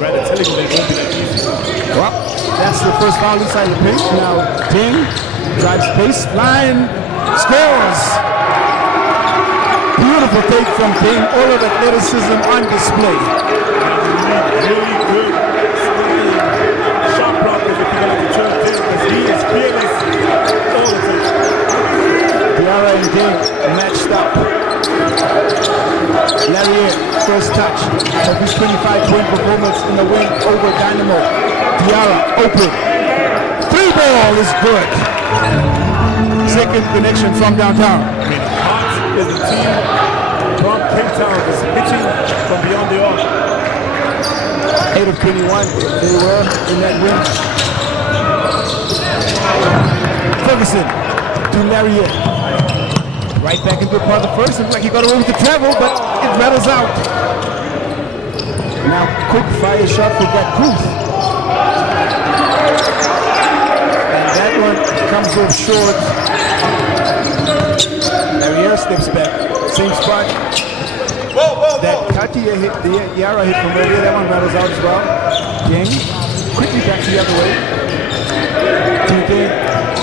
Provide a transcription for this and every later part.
rather telling them it won't be that easy. Well, that's the first foul inside the paint. Now Ding drives pace, line, scores. Beautiful take from Ding. All of athleticism on display. Really good shot blockers if you're going to turn Ding, because he is fearless all the time. B.A.L and Ding matched up. Larry, first touch of his 25-point performance in the win over Dynamo. B.A.L open. 3-ball is good. Second connection from downtown. I mean, Hart is the team from Cape Town is hitting from beyond the arc. 8 of 21 they were in that win. Ferguson to Larry. Right back into part of the first. Looks like he got away with the travel, but it rattles out. Now quick fire shot for Gakuth. And that one comes off short. Larry steps back. Same spot. That Katia hit, the Yara hit from earlier, that one rattles out as well. Ding, quickly back the other way. Ding,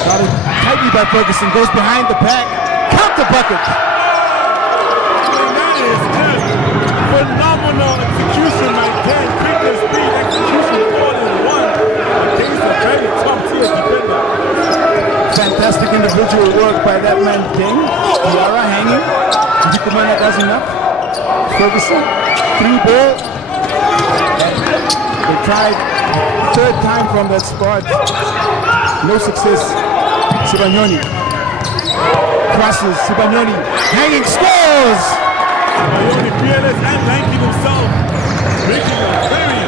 got it tightly by Ferguson, goes behind the pack, count the bucket. That is just phenomenal execution, my man. Quickness, speed, execution, all in one against a very top tier defender. Fantastic individual work by that man, Ding. Yara hanging. Ndikumana does enough. Ferguson, 3-ball. They tried third time from that spot. No success. Sibagnoni crosses. Sibagnoni hanging, scores! Sibagnoni fearless and ranking himself, making a very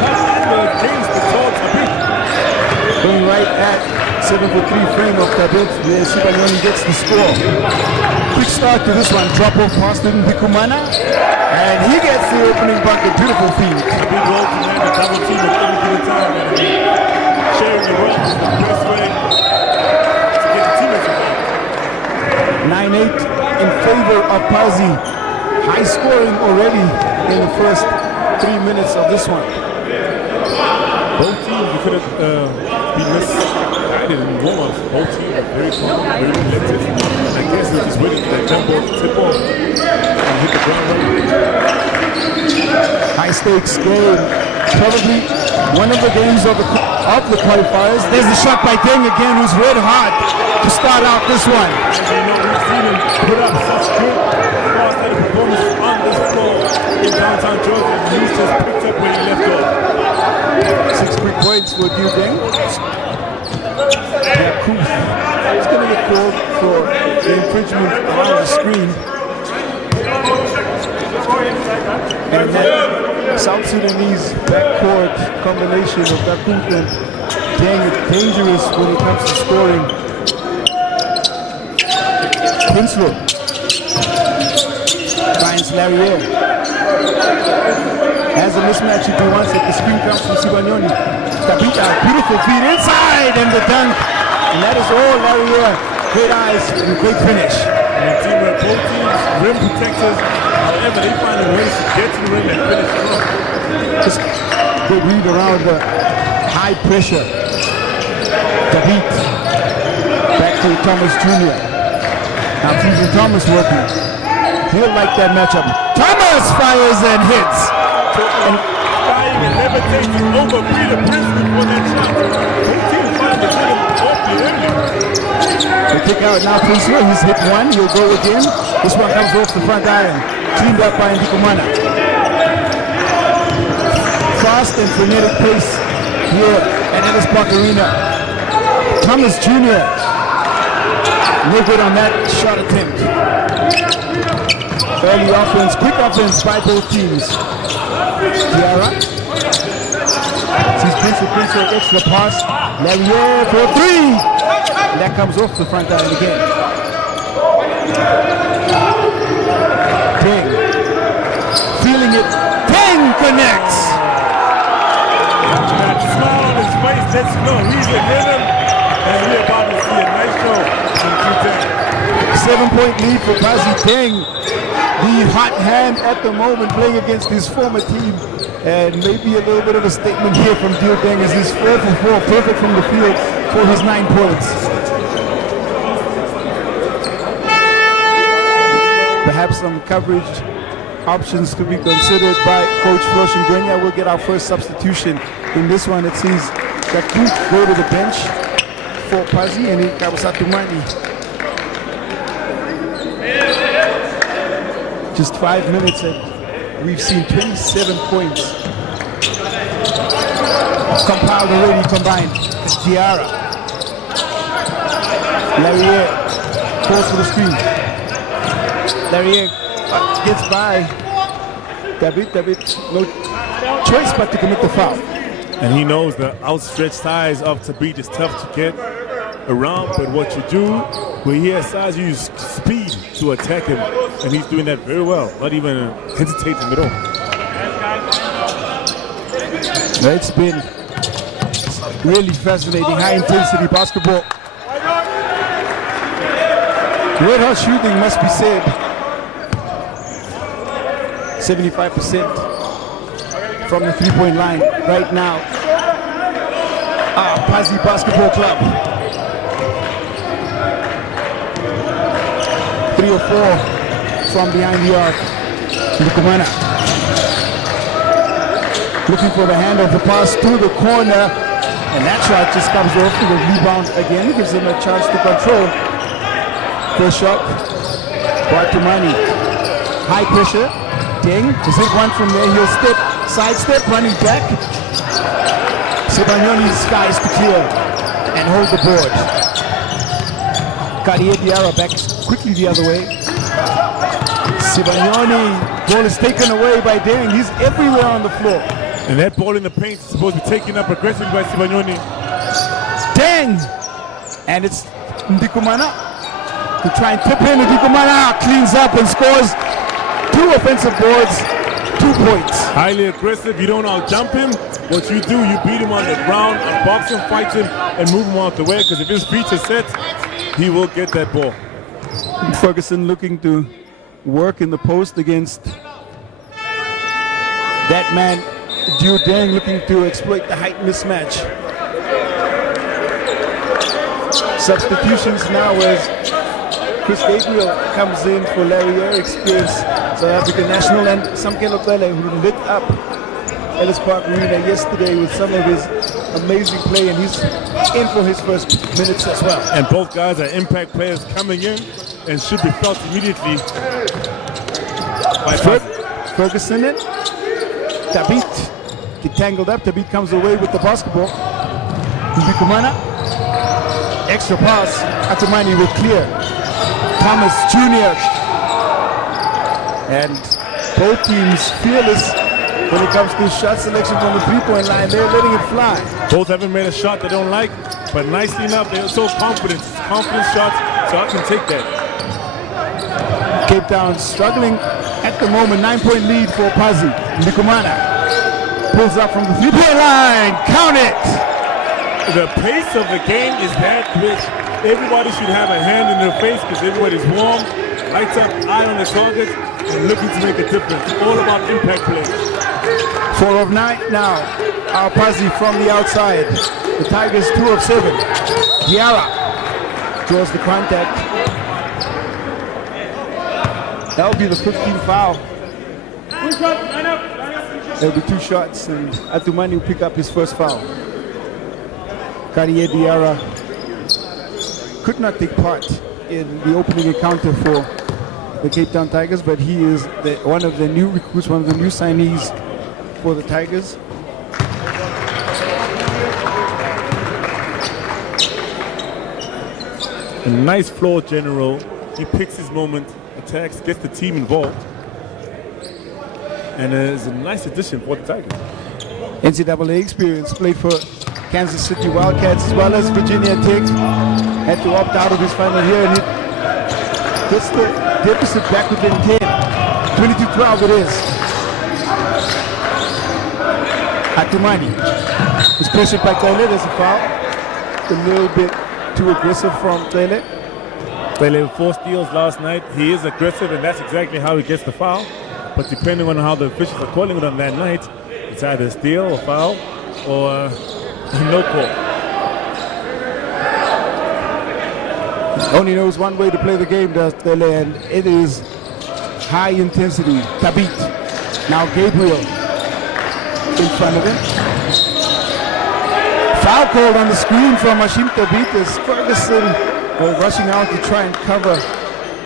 tough angle against the tall Tabit. Going right at 7-for-3 frame of Tabit, where Sibagnoni gets the score. Quick start to this one, drop off past Ndikumana, and he gets the opening bucket. Beautiful feed. A big goal to land a double team at any given time. And sharing the role is the best way to get the teammates involved. 9-8 in favor of Pazi. High scoring already in the first 3 minutes of this one. Both teams could have been misguided in warm-ups. Both teams are very calm, very collected. I guess they're just waiting for that jump ball to tip off and hit the ground running. High stakes game. Probably one of the games of the qualifiers. There's the shot by Ding again, who's red hot to start out this one. As you know, we've seen him put up such good fast-headed performances on this floor in downtown Georgia. And he's just picked up where he left off. 6 quick points for you, Ding. Gakuth is going to get called for the infringement around the screen. And that South Sudanese backcourt combination of Gakuth and Ding is dangerous when it comes to scoring. Winslow finds Larriere. Has a mismatch if he wants it. The screen comes from Sibagnoni. Tabita, beautiful feed inside and the dunk. And that is all Larriere. Great eyes and great finish. And a team where both teams, rim protectors, however, they find a way to get to the rim and finish it off. Just good read around the high pressure. David. Back to Thomas Jr. Now Cleveland Thomas working. He'll like that matchup. Thomas fires and hits. And flying and levitating over Peter Princeton for that shot. Both teams find the rhythm awfully early. They kick out now Princeton. He's hit one. He'll go again. This one comes off the front iron. Cleaned up by Ndikumana. Fast and frenetic pace here at Ellis Park Arena. Thomas Jr. No good on that shot attempt. Early offense, quick offense by both teams. Diarra. Sees Princeton, extra pass. Larriere for 3. That comes off the front iron again. Ding. Feeling it. Ding connects. That smile on his face lets you know he's in rhythm. And we're about to see a nice show in 7-point lead for Pazi. Ding, the hot hand at the moment, playing against his former team. And maybe a little bit of a statement here from Diodeng as he's 4 for 4, perfect from the field for his 9 points. Perhaps some coverage options could be considered by Coach Flo Shingwenya. We'll get our first substitution in this one. It sees Gaku go to the bench for Pazi and Kabusatumani. Just 5 minutes and we've seen 27 points compiled already combined. It's Diarra. Larrier calls for the screen. Larrier gets by David, no choice but to commit the foul. And he knows the outstretched size of Tabit is tough to get around, but what you do when he has size, you use speed to attack him, and he's doing that very well, not even hesitating at all. It's been really fascinating, high intensity basketball. Red hot shooting must be said. 75% from the three-point line right now. Pazi Basketball Club. 3 or 4 from behind the arc. Lukumana looking for the hand of the pass to the corner, and that shot just comes off with a rebound again. Gives him a chance to control. First shot, Batumani. High pressure. Deng, just hit one from there. He'll step, sidestep, running back. Sebanyoni skies to clear and hold the board. Cartier Diarra back quickly the other way. Sebanyoni, ball is taken away by Deng. He's everywhere on the floor. And that ball in the paint is supposed to be taken up aggressively by Sebanyoni. Deng! And it's Ndikumana to try and tip in. Ndikumana cleans up and scores 2 offensive boards, 2 points. Highly aggressive. You don't out-jump him. What you do, you beat him on the ground, unbox him, fight him, and move him out the way, because if his feet are set, he will get that ball. Ferguson looking to work in the post against that man, Diodeng, looking to exploit the height mismatch. Substitutions now as Chris Gabriel comes in for Larrier, experienced South African national, and Samkelo Pele, who lit up Ellis Park Arena yesterday with some of his amazing play, and he's in for his first minutes as well. And both guys are impact players coming in and should be felt immediately by Ferguson in. Tabit get tangled up. Tabit comes away with the basketball. Ndikumana. Extra pass. Atumani will clear. Thomas Jr. And both teams fearless when it comes to shot selection from the three-point line. They're letting it fly. Both haven't made a shot they don't like, but nicely enough, they're so confident. Confident shots, so I can take that. Cape Town struggling at the moment. 9-point lead for Pazi. Ndikumana pulls up from the three-point line. Count it! The pace of the game is that which everybody should have a hand in their face, because everybody's warm, lights up, eye on the target, and looking to make a difference. All about impact play. 4 of 9 now. Our Pazi from the outside. The Tigers 2 of 7. Diarra draws the contact. That will be the 15th foul. There will be 2 shots, and Atumani will pick up his first foul. Cartier Diarra could not take part in the opening encounter for the Cape Town Tigers, but he is one of the new recruits, one of the new signees for the Tigers. A nice floor general. He picks his moment, attacks, gets the team involved, and is a nice addition for the Tigers. NCAA experience, played for Kansas City Wildcats as well as Virginia Tech. Had to opt out of his final year, and it gets the deficit back within 10. 22-12 it is. Atumani is pressured by Taylor. There's a foul. A little bit too aggressive from Taylor. Taylor 4 steals last night. He is aggressive, and that's exactly how he gets the foul. But depending on how the officials are calling it on that night, It's either steal or foul or no call. Only knows one way to play the game, does Tele, and it is high intensity. Tabit. Now Gabriel in front of him. Foul called on the screen from Hashim Tabit as Ferguson rushing out to try and cover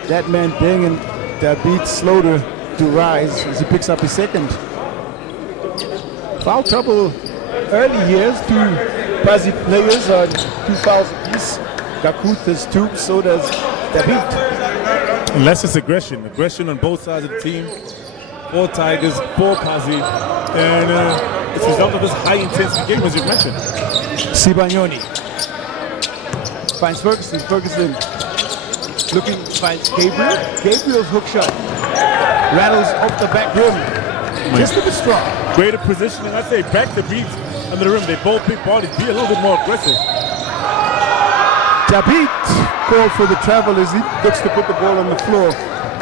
that man Deng, and Tabit slow to rise as he picks up his second. Foul trouble early years. 2 Pazi players on 2 fouls apiece. Gakuth has 2, so does Tabit. Unless it's aggression on both sides of the team. 4 Tigers, 4 Pazi, and it's a result of this high-intensity game, as you mentioned. Sibagnoni finds Ferguson. Ferguson looking, finds Gabriel. Gabriel's hook shot rattles off the back rim. Just a bit strong. Greater positioning. I'd say back the beat under the rim. They both big bodies. Be a little bit more aggressive. Tabit called for the travel as he looks to put the ball on the floor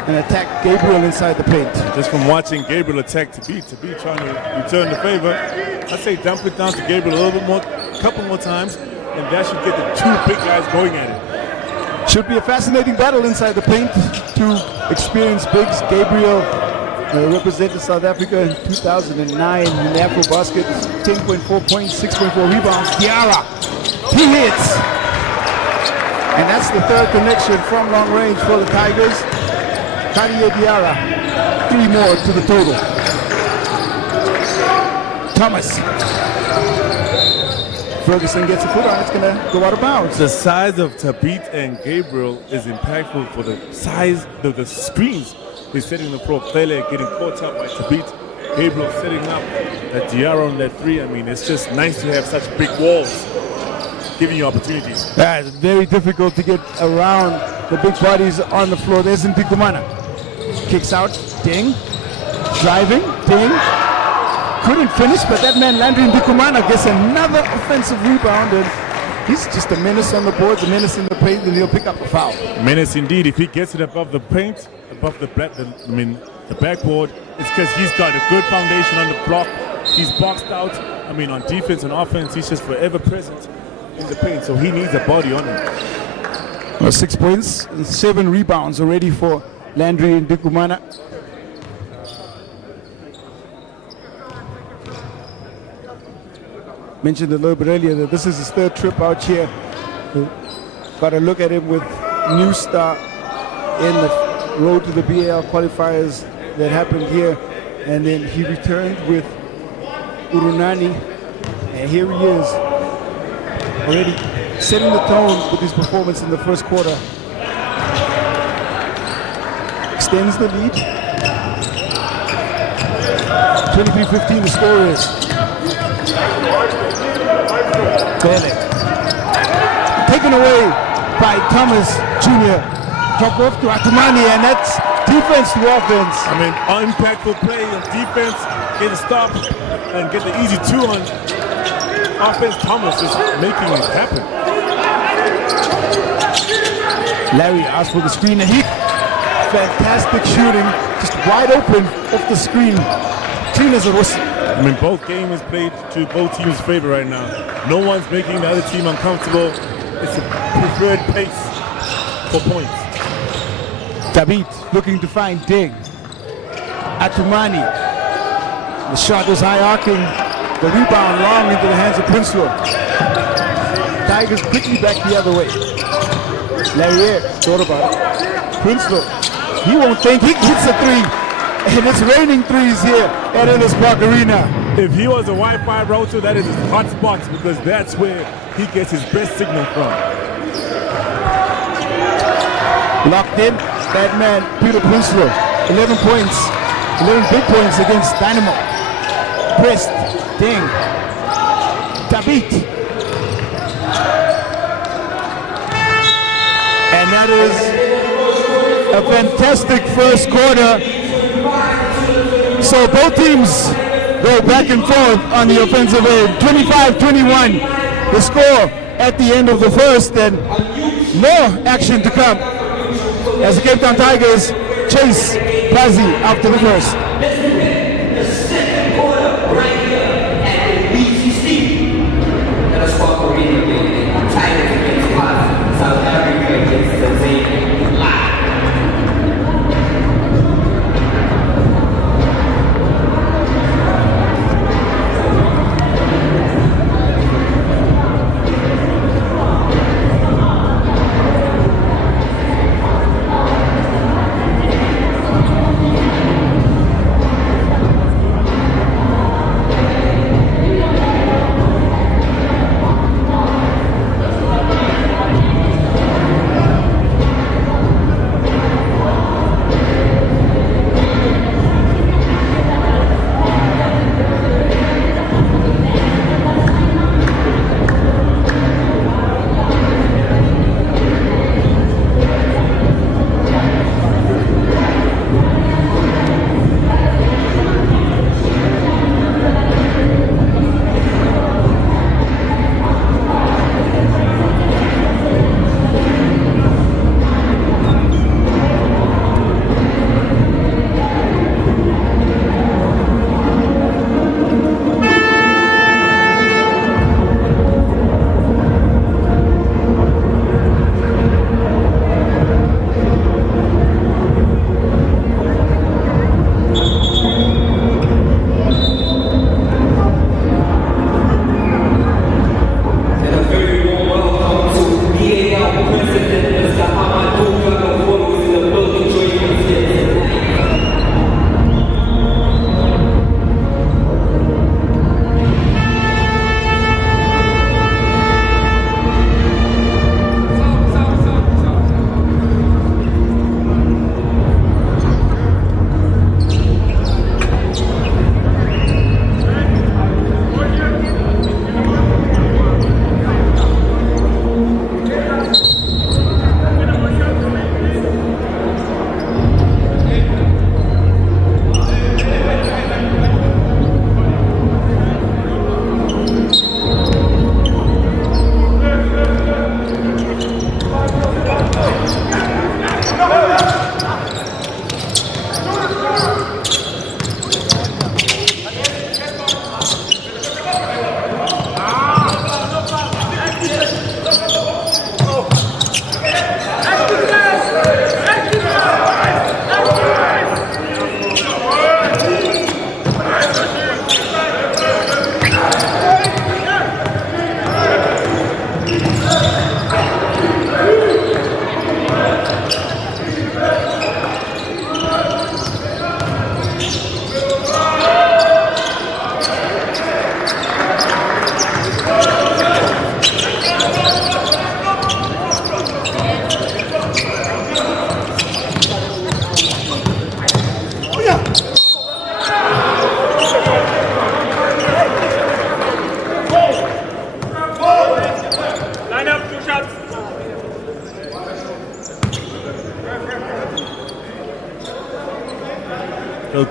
and attack Gabriel inside the paint. Just from watching Gabriel attack Tabit trying to return the favor. I'd say dump it down to Gabriel a little bit more, a couple more times, and that should get the 2 big guys going at it. Should be a fascinating battle inside the paint. 2 experienced bigs. Gabriel represented South Africa in 2009 in the Afro basket. 10.4 points, 6.4 rebounds. Diarra, he hits. And that's the 3rd connection from long range for the Tigers. Kanye Diarra, 3 more to the total. Thomas. Ferguson gets a foot on, it's gonna go out of bounds. The size of Tabit and Gabriel is impactful for the size of the screens they're setting the floor. Pele getting caught up by Tabit. Gabriel setting up that Diarra on that 3. I mean, it's just nice to have such big walls giving you opportunities. Yeah, it's very difficult to get around the big bodies on the floor. There's Ndikumana. Kicks out, Deng. Driving, Deng. Couldn't finish, but that man Landry Ndikumana gets another offensive rebound, and he's just a menace on the boards, a menace in the paint, and he'll pick up a foul. Menace indeed. If he gets it above the paint, above the backboard, it's because he's got a good foundation on the block. He's boxed out. I mean, on defense and offense, he's just forever present in the paint, so he needs a body on him. Well, 6 points and 7 rebounds already for Landry Ndikumana. Mentioned a little bit earlier that this is his 3rd trip out here. Got a look at him with New Star in the road to the B.A.L qualifiers that happened here, and then he returned with Urunani, and here he is already setting the tone with his performance in the first quarter. Extends the lead. 23-15 the score is. Bele. Taken away by Thomas Jr. Drop off to Atumani, and that's defense to offense. I mean, impactful play on defense, get a stop, and get the easy 2 on offense. Thomas is making it happen. Larry asked for the screen, and he fantastic shooting, just wide open off the screen. Clean as a whistle. I mean, both games played to both teams' favor right now. No one's making the other team uncomfortable. It's a preferred pace for points. Tabit looking to find Deng. Atumani. The shot was high arcing. The rebound long into the hands of Prinsloo. Tigers quickly back the other way. Larriere thought about it. Prinsloo, he won't think, he hits a 3. And it's raining 3s here at Ellis Park Arena. If he was a Wi-Fi router, that is his hot spot, because that's where he gets his best signal from. Locked in, that man, Peter Prinsloo. 11 points, 11 big points against Dynamo. Pressed, Deng, Tabit. And that is a fantastic first quarter. So both teams go back and forth on the offensive end. 25-21, the score at the end of the first, and more action to come as the Cape Town Tigers chase Pazi after the first.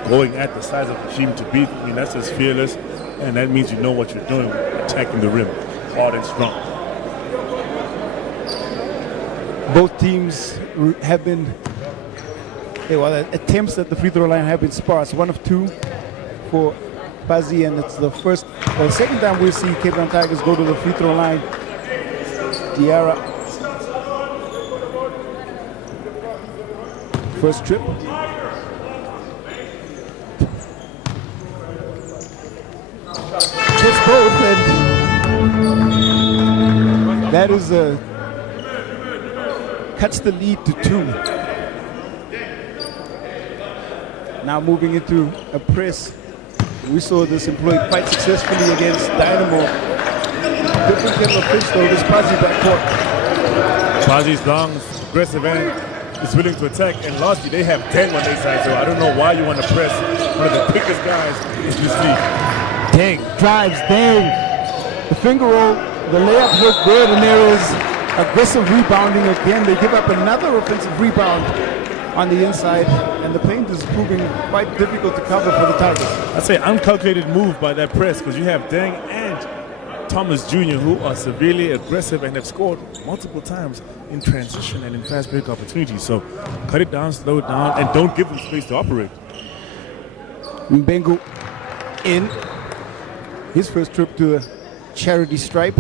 Going at the size of Hashim to beat, I mean, that's just fearless, and that means you know what you're doing, attacking the rim, hard and strong. Both teams have been, attempts at the free throw line have been sparse. 1 of 2 for Pazi, and it's the second time we see Cape Town Tigers go to the free throw line. Diarra, first trip. Just both, and that is cuts the lead to 2. Now moving into a press. We saw this employed quite successfully against Dynamo. Different kettle of fish though, this Pazi backcourt. Pazi's long, aggressive end is willing to attack, and lastly, they have 10 on their side, so I don't know why you want to press one of the quickest guys in this league. Dang, drives, dang. The finger roll, the layup looked good, and there is aggressive rebounding again. They give up another offensive rebound on the inside, and the paint is proving quite difficult to cover for the Tigers. I'd say uncalculated move by that press, because you have Deng and Thomas Jr. who are severely aggressive and have scored multiple times in transition and in fast break opportunities. So cut it down, slow it down, and don't give them space to operate. Mbengu in. His first trip to a charity stripe.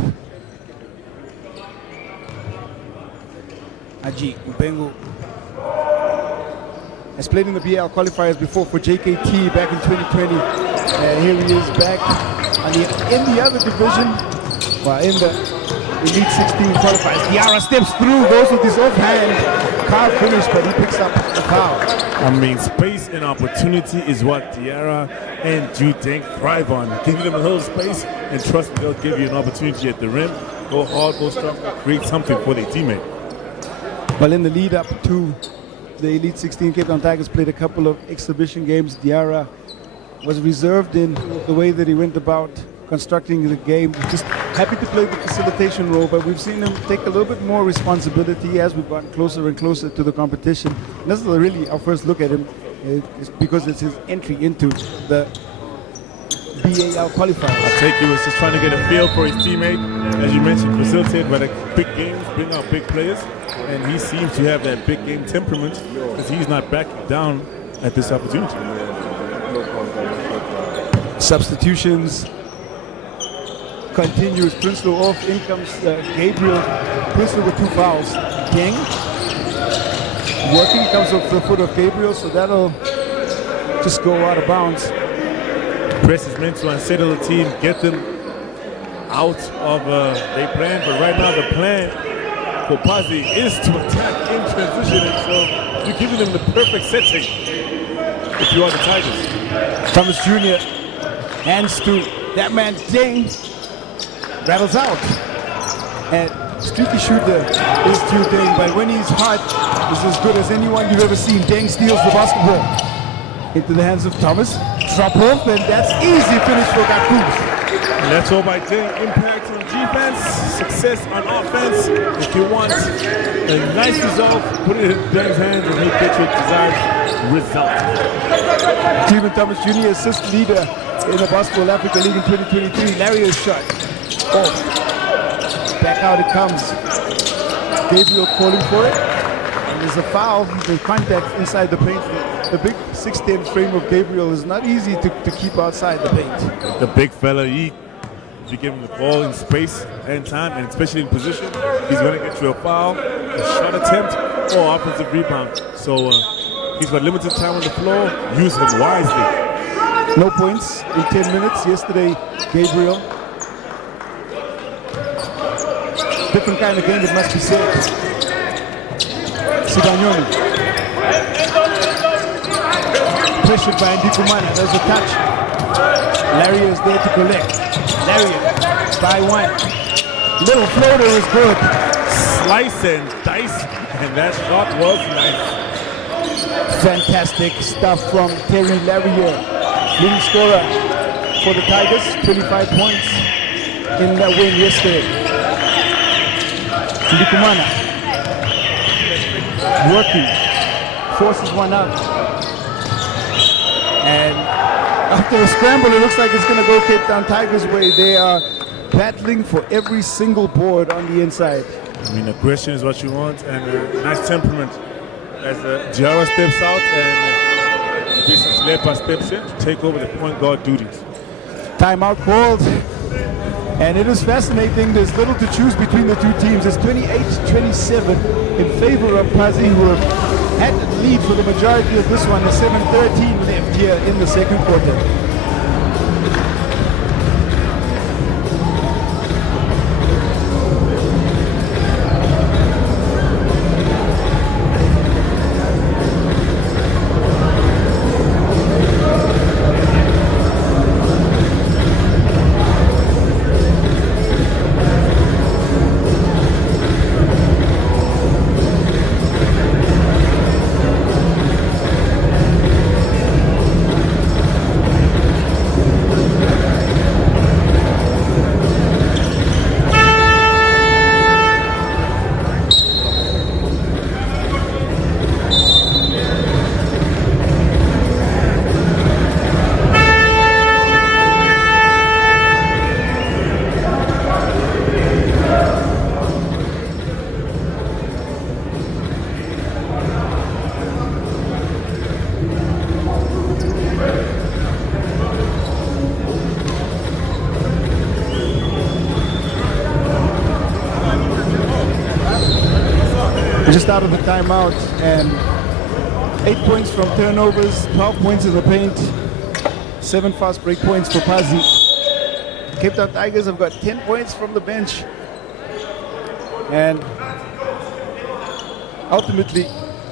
Aji Mbengu has played in the B.A.L qualifiers before for JKT back in 2020. Here he is back in the other division, in the Elite 16 qualifiers. Diarra steps through, goes with his offhand. Can't finish, but he picks up the foul. I mean, space and opportunity is what Diarra and Ju Deng thrive on. Give them a little space, and trust me, they'll give you an opportunity at the rim. Go hard, go strong, create something for their teammate. Well, in the lead up to the Elite 16, Cape Town Tigers played a couple of exhibition games. Diarra was reserved in the way that he went about constructing the game. Just happy to play the facilitation role, but we've seen him take a little bit more responsibility as we've gotten closer and closer to the competition. And this is really our first look at him, because it's his entry into the B.A.L qualifier. I take he was just trying to get a feel for his teammate. As you mentioned, facilitated by the big games, bring out big players, and he seems to have that big game temperament because he's not backing down at this opportunity. Substitutions continues. Prinsloo off. In comes Gabriel. Prinsloo with 2 fouls. Deng working, comes off the foot of Gabriel, so that'll just go out of bounds. Press is meant to unsettle the team, get them out of their plan, but right now the plan for Pazi is to attack in transition, and so you're giving them the perfect setting if you are the Tigers. Thomas Jr. hands to that man Deng, rattles out, and streaky shooter is Ju Deng, but when he's hot, he's as good as anyone you've ever seen. Deng steals the basketball into the hands of Thomas. Drop off, and that's easy finish for Gakus. And that's all by Deng. Impact on defense, success on offense. If you want a nice result, put it in Deng's hands and he'll get you a desired result. Stephen Thomas Jr., assist leader in the Basketball Africa League in 2023. Larry shot off. Back out it comes. Gabriel calling for it. And there's a foul. The contact inside the paint. The big 6'10" frame of Gabriel is not easy to keep outside the paint. The big fella, he If you give him the ball in space and time, and especially in position, he's going to get you a foul, a shot attempt, or offensive rebound. So he's got limited time on the floor. Use him wisely. No points in 10 minutes. Yesterday, Gabriel. Different kind of game, it must be said. Sibagnoni. Pressured by Ndikumana. There's a touch. Larry is there to collect. Larry by one. Little floater is good. Slice and dice, and that shot was nice. Fantastic stuff from Terry Larrier. Leading scorer for the Tigers, 25 points in that win yesterday. Ndikumana working, forces one out. And after the scramble, it looks like it's going to go Cape Town Tigers' way. They are battling for every single board on the inside. I mean, aggression is what you want, and nice temperament. As Jara steps out and Business Lepa steps in to take over the point guard duties. Timeout called. And it is fascinating. There's little to choose between the two teams. It's 28-27 in favor of Pazi, who have had the lead for the majority of this one. There's 7:13 left here in the second quarter. Just out of the timeout, and 8 points from turnovers, 12 points in the paint, 7 fast break points for Pazi. Cape Town Tigers have got 10 points from the bench, and ultimately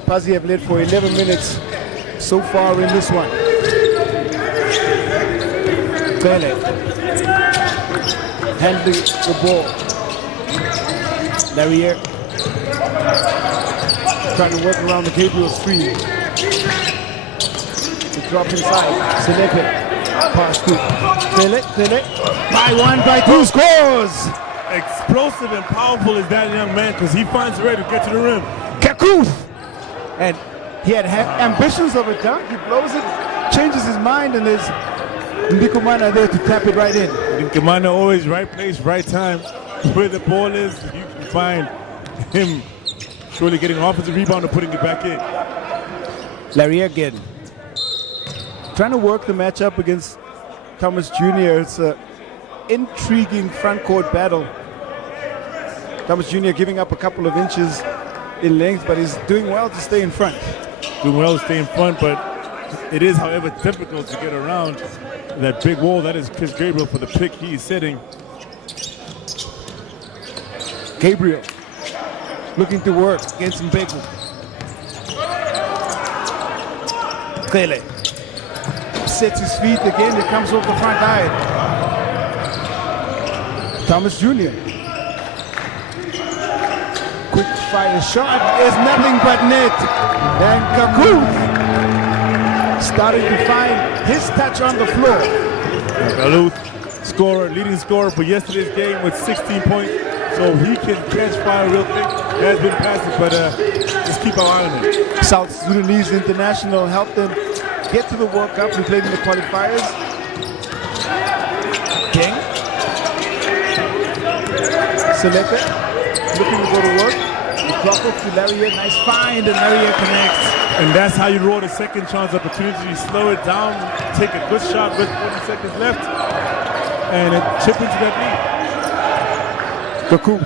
Pazi have led for 11 minutes so far in this one. B.A.L handling the ball. Larrier trying to work around the Gabriel screen. The drop inside. Select it. Pass to B.A.L. By one, by two, scores! Explosive and powerful is that young man, because he finds a way to get to the rim. Kakoof! And he had ambitions of a dunk. He blows it, changes his mind, and there's Ndikumana there to tap it right in. Ndikumana always right place, right time. Where the ball is, you can find him surely getting an offensive rebound and putting it back in. Larry again. Trying to work the matchup against Thomas Jr. It's an intriguing front court battle. Thomas Jr. giving up a couple of inches in length, but he's doing well to stay in front. Doing well to stay in front, but it is, however, difficult to get around that big wall. That is Chris Gabriel for the pick he is setting. Gabriel looking to work against Mbeko. B.A.L sets his feet again. It comes off the front eye. Thomas Jr. Quick fire shot is nothing but net. And Kakoof starting to find his touch on the floor. Kakoof, scorer, leading scorer for yesterday's game with 16 points. So he can catch fire real quick. He has been passing, but just keep our eye on him. South Sudanese international helped them get to the World Cup. We played in the qualifiers. King. Seleka looking to go to work. The drop off to Larrier. Nice find, and Larrier connects. And that's how you roll the second chance opportunity. You slow it down, take a good shot with 40 seconds left. and it chip into that lead. Gaku,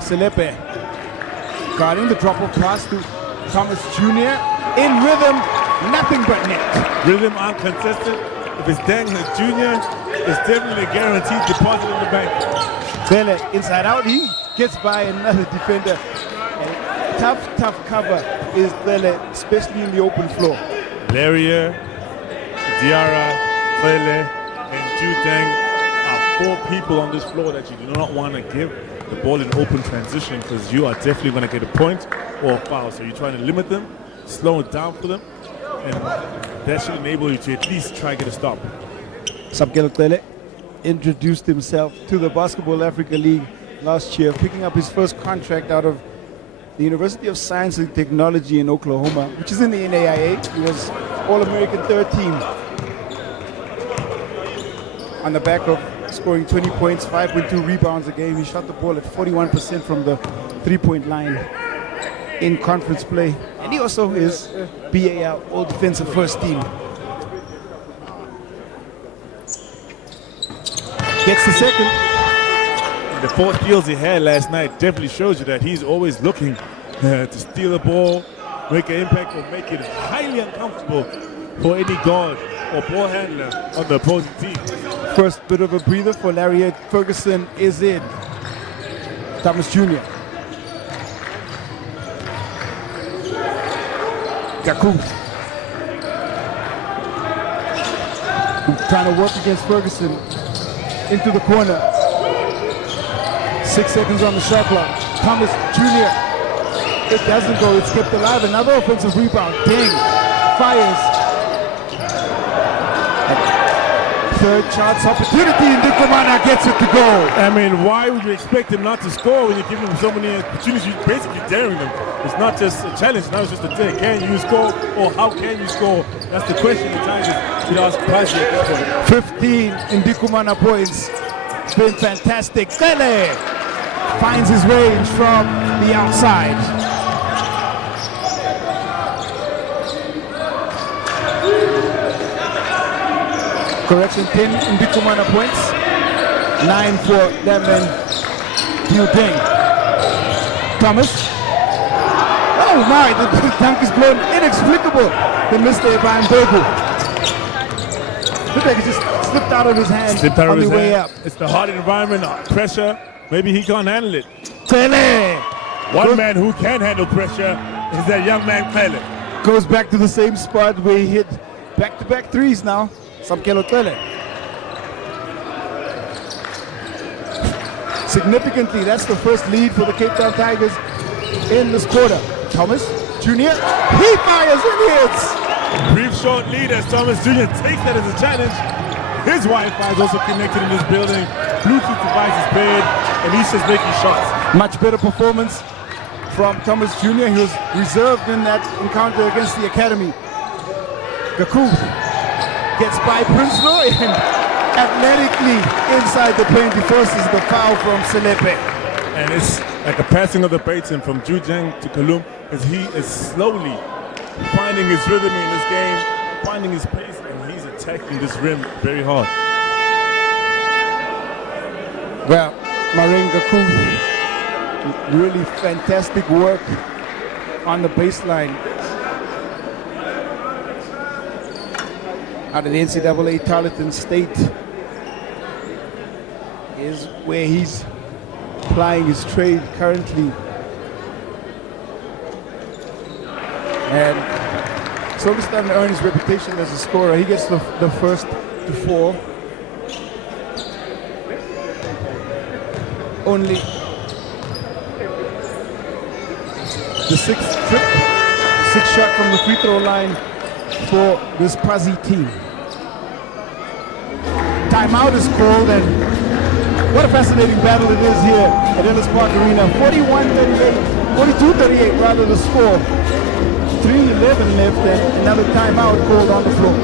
Selepe, guarding the drop-off pass to Thomas Jr. In rhythm, nothing but net. Rhythm uncontested. If it's Deng Jr., it's definitely a guaranteed deposit in the bank. Bele inside out, he gets by another defender. And tough cover is Bele, especially in the open floor. Laria, Diarra, Bele, and Ju Deng are 4 people on this floor that you do not want to give the ball in open transition, because you are definitely going to get a point or a foul. So you're trying to limit them, slow it down for them, and that should enable you to at least try to get a stop. Sabkelo Tele introduced himself to the Basketball Africa League last year, picking up his first contract out of the University of Science and Technology in Oklahoma, which is in the NAIA. He was All-American third team. On the back of scoring 20 points, 5.2 rebounds a game, he shot the ball at 41% from the three-point line in conference play. And he also is B.A.L. All-Defensive First Team. Gets the second. The 4 steals he had last night definitely shows you that he's always looking to steal the ball, make an impact, or make it highly uncomfortable for any guard or ball handler on the opposing team. First bit of a breather for Larry Ferguson is in. Thomas Jr. Gaku. Trying to work against Ferguson. Into the corner. 6 seconds on the shot clock. Thomas Jr. It doesn't go. It's kept alive. Another offensive rebound. Deng fires. Third chance opportunity. Ndikumana gets it to go. I mean, why would you expect him not to score when you give him so many opportunities? You're basically daring them. It's not just a challenge. Now it's just a thing. Can you score, or how can you score? That's the question the Tigers should ask Pazi at this point. 15 Ndikumana points. It's been fantastic. Sele finds his range from the outside. Correction, 10 Ndikumana points. 9 for that man, Liu Deng. Thomas. Oh my, the dunk is blown. Inexplicable. The mistake by Mbegu. Looked like it just slipped out of his hand on the way up. It's the hard environment, pressure. Maybe he can't handle it. Tele. One man who can handle pressure is that young man, Tele. Goes back to the same spot where he hit back-to-back threes now. Sabkelo Tele. Significantly, that's the first lead for the Cape Town Tigers in this quarter. Thomas Jr. He fires and hits. Brief short lead as Thomas Jr. takes that as a challenge. His Wi-Fi is also connected in this building. Bluetooth device is paired, and he's just making shots. Much better performance from Thomas Jr. He was reserved in that encounter against the Academy. Gaku gets by Prinsloo and athletically inside the paint. He forces the foul from Selepe. And it's like a passing of the baton from Ju Deng to Kalum, as he is slowly finding his rhythm in this game, finding his pace, and he's attacking this rim very hard. Well, Marine Gaku, really fantastic work on the baseline. Out of the NCAA Tarleton State is where he's plying his trade currently. And slowly starting to earn his reputation as a scorer. He gets the first to 4. Only the 6th trip, 6th shot from the free throw line for this Pazi team. Timeout is called, and what a fascinating battle it is here at Ellis Park Arena. 42-38 rather the score. 3:11 left and another timeout called on the floor.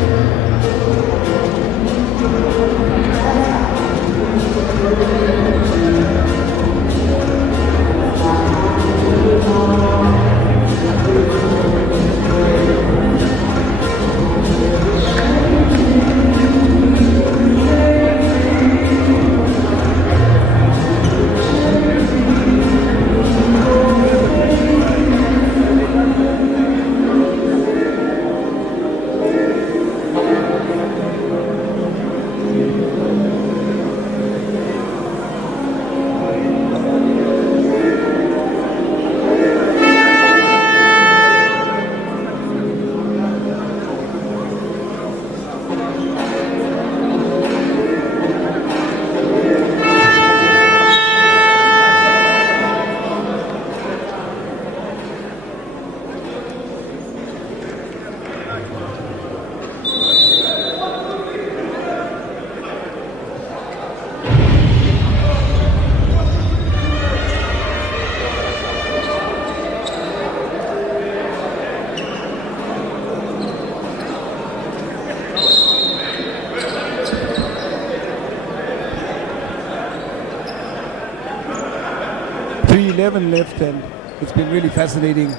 3:11 left, and it's been really fascinating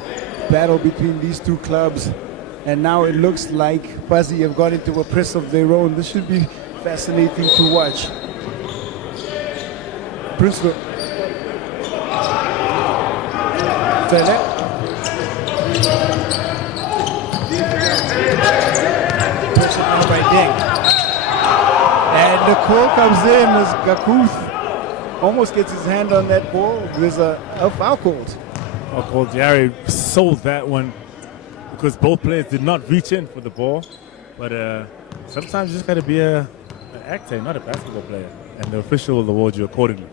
battle between these two clubs. And now it looks like Pazi have got into a press of their own. This should be fascinating to watch. Princeton. Sele. Pressure now by Deng. And the call comes in as Gakuth almost gets his hand on that ball. There's a foul called. Foul called. Yari sold that one because both players did not reach in for the ball. But sometimes you just got to be an actor, not a basketball player. And the official will award you accordingly.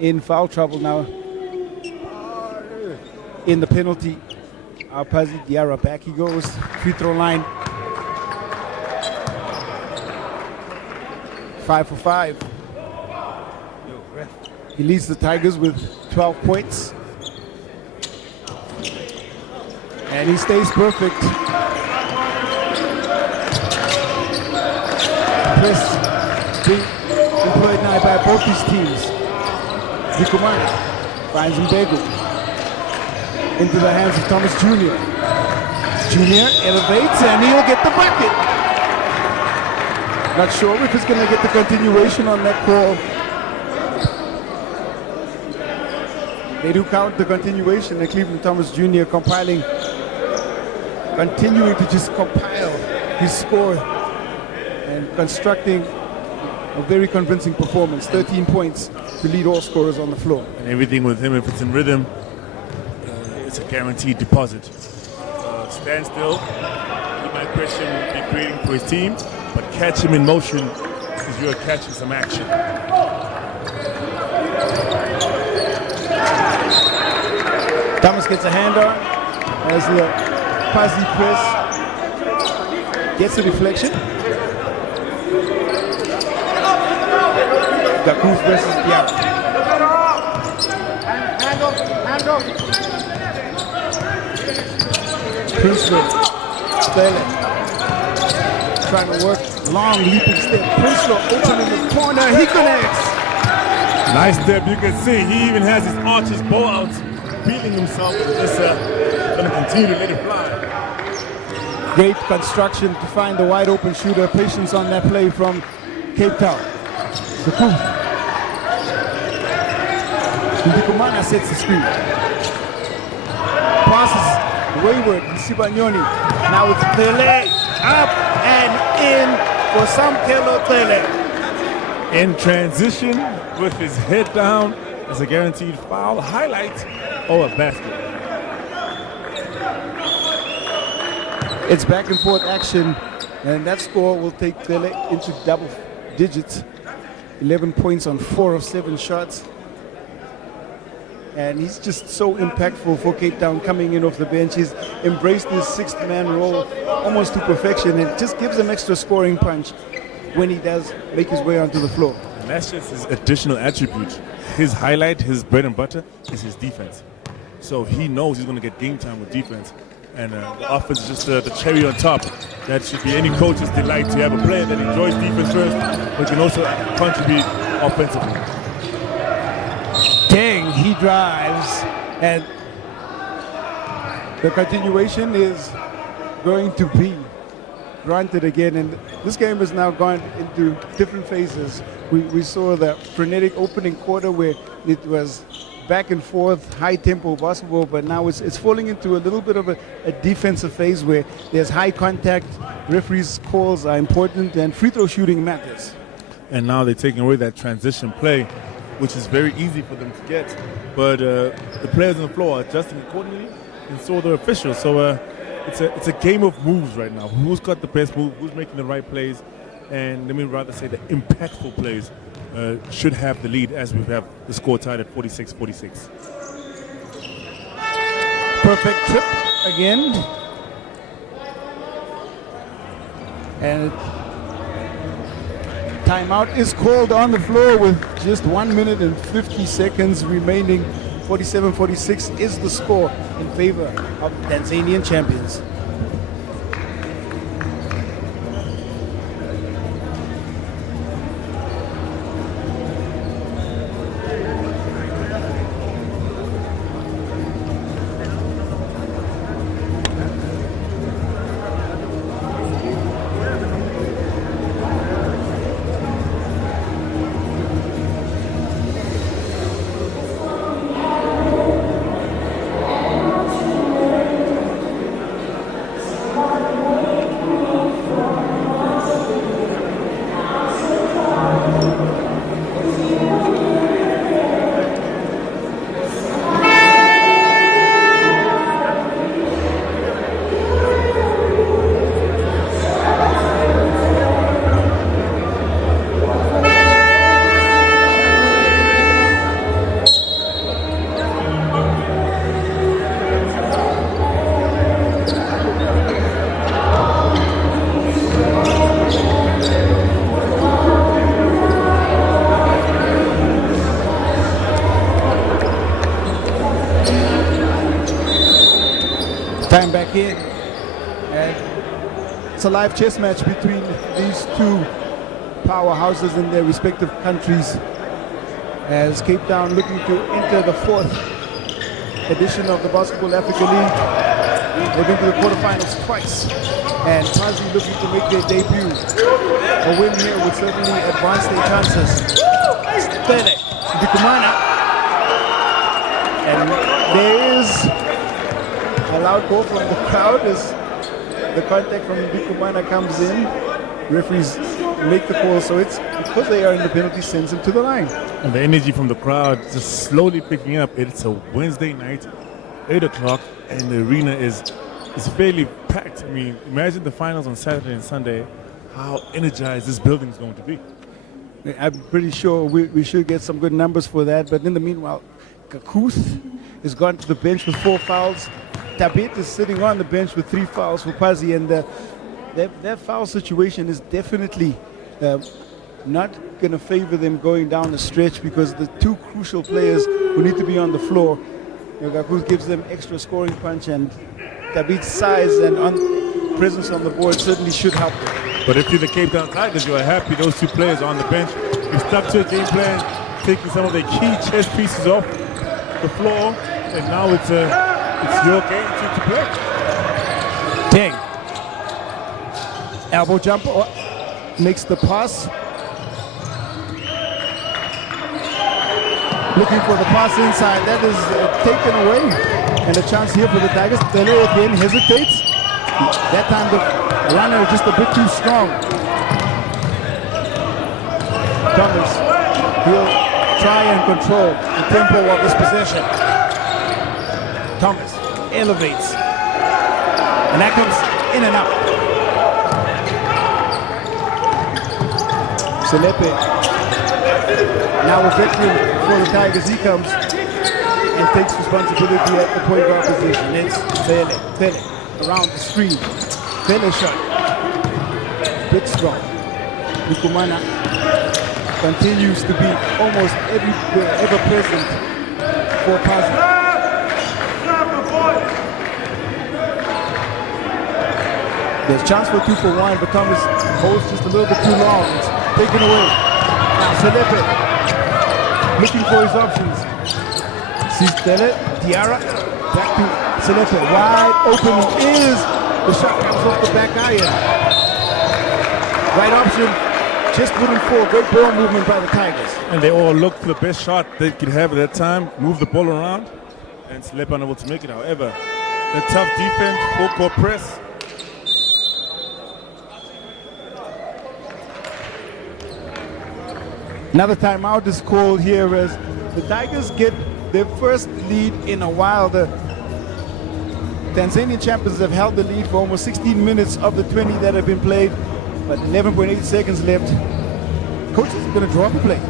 In foul trouble now. In the penalty. Pazi Diarra back he goes. Free throw line. 5 for 5. He leads the Tigers with 12 points. And he stays perfect. Press being employed now by both these teams. Zikumana finds Mbegu into the hands of Thomas Jr. Jr. elevates and he'll get the bucket. Not sure if it's going to get the continuation on that call. They do count the continuation, and Cleveland Thomas Jr. continuing to just compile his score and constructing a very convincing performance. 13 points to lead all scorers on the floor. And everything with him, if it's in rhythm, it's a guaranteed deposit. Stand still, he might question be creating for his team, but catch him in motion because you're catching some action. Thomas gets a hand on as the Pazi press gets a deflection. Gakuth versus Diarra. Hand up. Princeton, Sele, trying to work long leaping step. Princeton open in the corner, he connects. Nice step, you can see he even has his arches bow out, feeling himself. Just going to continue to let it fly. Great construction to find the wide open shooter. Patience on that play from Cape Town. Ndikumana sets the screen. Passes wayward, Sibanyoni. Now it's Pele, up and in for Samkelo Pele. In transition with his head down as a guaranteed foul. Highlight, a basket. It's back and forth action, and that score will take Pele into double digits. 11 points on 4 of 7 shots. And he's just so impactful for Cape Town coming in off the bench. He's embraced his sixth-man role almost to perfection. It just gives him extra scoring punch when he does make his way onto the floor. And that's just his additional attribute. His highlight, his bread and butter, is his defense. So he knows he's going to get game time with defense. And the offense is just the cherry on top. That should be any coach's delight to have a player that enjoys defense first, but can also contribute offensively. Dang, he drives, and the continuation is going to be granted again. And this game has now gone into different phases. We saw the frenetic opening quarter where it was back and forth, high tempo basketball, but now it's falling into a little bit of a defensive phase where there's high contact, referees' calls are important, and free throw shooting matters. And now they're taking away that transition play, which is very easy for them to get. But the players on the floor are adjusting accordingly, and so the officials. So it's a game of moves right now. Who's got the best move, who's making the right plays, and let me rather say the impactful plays should have the lead as we have the score tied at 46-46. Perfect trip again. And timeout is called on the floor with just 1 minute and 50 seconds remaining. 47-46 is the score in favor of the Tanzanian champions. Time back in. And it's a live chess match between these two powerhouses in their respective countries, as Cape Town looking to enter the 4th edition of the Basketball Africa League. They've been to the quarterfinals twice, and Pazi looking to make their debut. A win here would certainly advance their chances. Stele, Ndikumana, and there is a loud call from the crowd as the contact from Ndikumana comes in. Referees make the call, so it's because they are in the penalty, sends him to the line. And the energy from the crowd just slowly picking up. It's a Wednesday night, 8 o'clock, and the arena is fairly packed. I mean, imagine the finals on Saturday and Sunday, how energized this building is going to be. I'm pretty sure we should get some good numbers for that, but in the meanwhile, Kakuth has gone to the bench with 4 fouls. Tabit is sitting on the bench with 3 fouls for Pazi, and that foul situation is definitely not going to favor them going down the stretch, because the 2 crucial players who need to be on the floor, Kakuth gives them extra scoring punch, and Tabit's size and presence on the board certainly should help them. But if you're the Cape Town Tigers, you are happy those 2 players are on the bench. You've stuck to a game plan, taking some of the key chess pieces off the floor, and now it's your game to play. Dang. Elbow jumper makes the pass. Looking for the pass inside. That is taken away. And a chance here for the Tigers. Tele again hesitates. That time the runner just a bit too strong. Thomas, he'll try and control the tempo of this possession. Thomas elevates. And that comes in and out. Selepe, now a veteran for the Tigers. He comes and takes responsibility at the point guard position. It's Tele around the screen. Tele shot, bit strong. Ndikumana continues to be almost everywhere, ever present for Pazi. There's a chance for 2 for 1, but Thomas holds just a little bit too long. It's taken away. Now Selepe looking for his options. Sees Tele, Diarra, back to Selepe. Wide open is the shot comes off the back iron. Right option, just wouldn't fall. Great ball movement by the Tigers. And they all look for the best shot they could have at that time, move the ball around, and Selepe unable to make it. However, the tough defense, full court press. Another timeout is called here as the Tigers get their first lead in a while. The Tanzanian champions have held the lead for almost 16 minutes of the 20 that have been played, but 11.8 seconds left. Coach is going to draw up a play.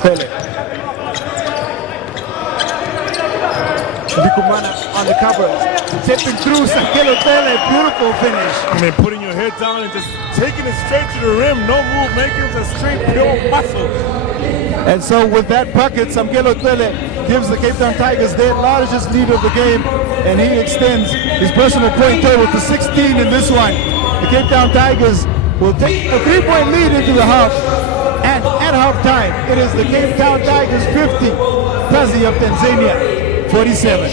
Pele. Ndikumana on the cover, tipping through Sakelo Pele, beautiful finish. I mean, putting your head down and just taking it straight to the rim, no move making, just straight pure muscle. And so with that bucket, Samkelo Tele gives the Cape Town Tigers their largest lead of the game, and he extends his personal point total to 16 in this one. The Cape Town Tigers will take a 3-point lead into the half, and at halftime, it is the Cape Town Tigers 50, Pazi of Tanzania 47.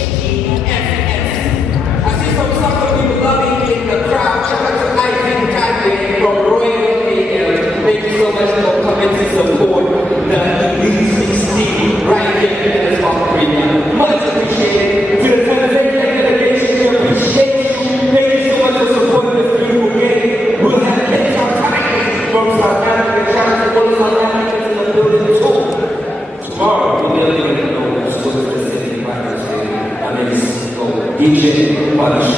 Thank you so much for coming to support the Elite 16 right here at the Top Arena. Much appreciated. To the Tanzania delegation, we appreciate you. Thank you so much for supporting this beautiful game. We'll have Cape Town Tigers from South Africa, trying to go to South Africa to the building too. Tomorrow, we'll be able to know what's going to the city. My name is DJ Pazi.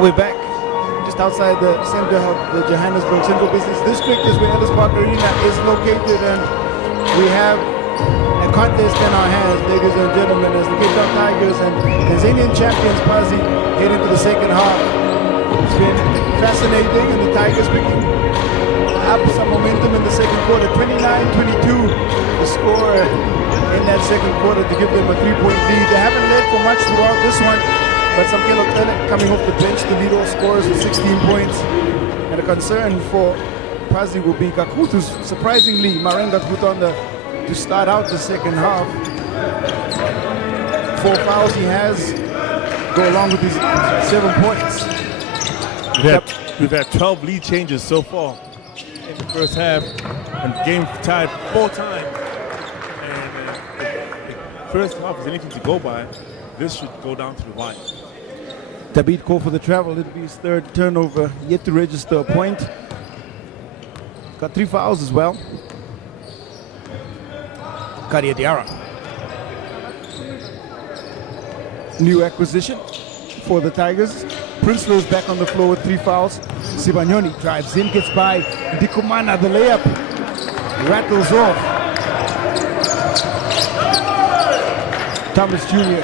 We're back just outside the center of the Johannesburg Central Business District. This is where Ellis Park Arena is located, and we have a contest in our hands, ladies and gentlemen, as the Cape Town Tigers and Tanzanian champions Pazi head into the second half. It's been fascinating, and the Tigers picking up some momentum in the second quarter. 29-22 the score in that second quarter to give them a 3-point lead. They haven't led for much throughout this one, but Samkelo coming off the bench to lead all scorers with 16 points. And a concern for Pazi will be Gakutu's, surprisingly, Marenga put on to start out the second half. 4 fouls he has go along with his 7 points. We've had 12 lead changes so far in the first half, and game tied 4 times. And the first half is anything to go by. This should go down to the wire. Tabit called for the travel. It'll be his third turnover, yet to register a point. Got 3 fouls as well. Kadia Diarra. New acquisition for the Tigers. Prinslow's back on the floor with 3 fouls. Sibanyoni drives in, gets by Dikumana. The layup rattles off. Thomas Jr.,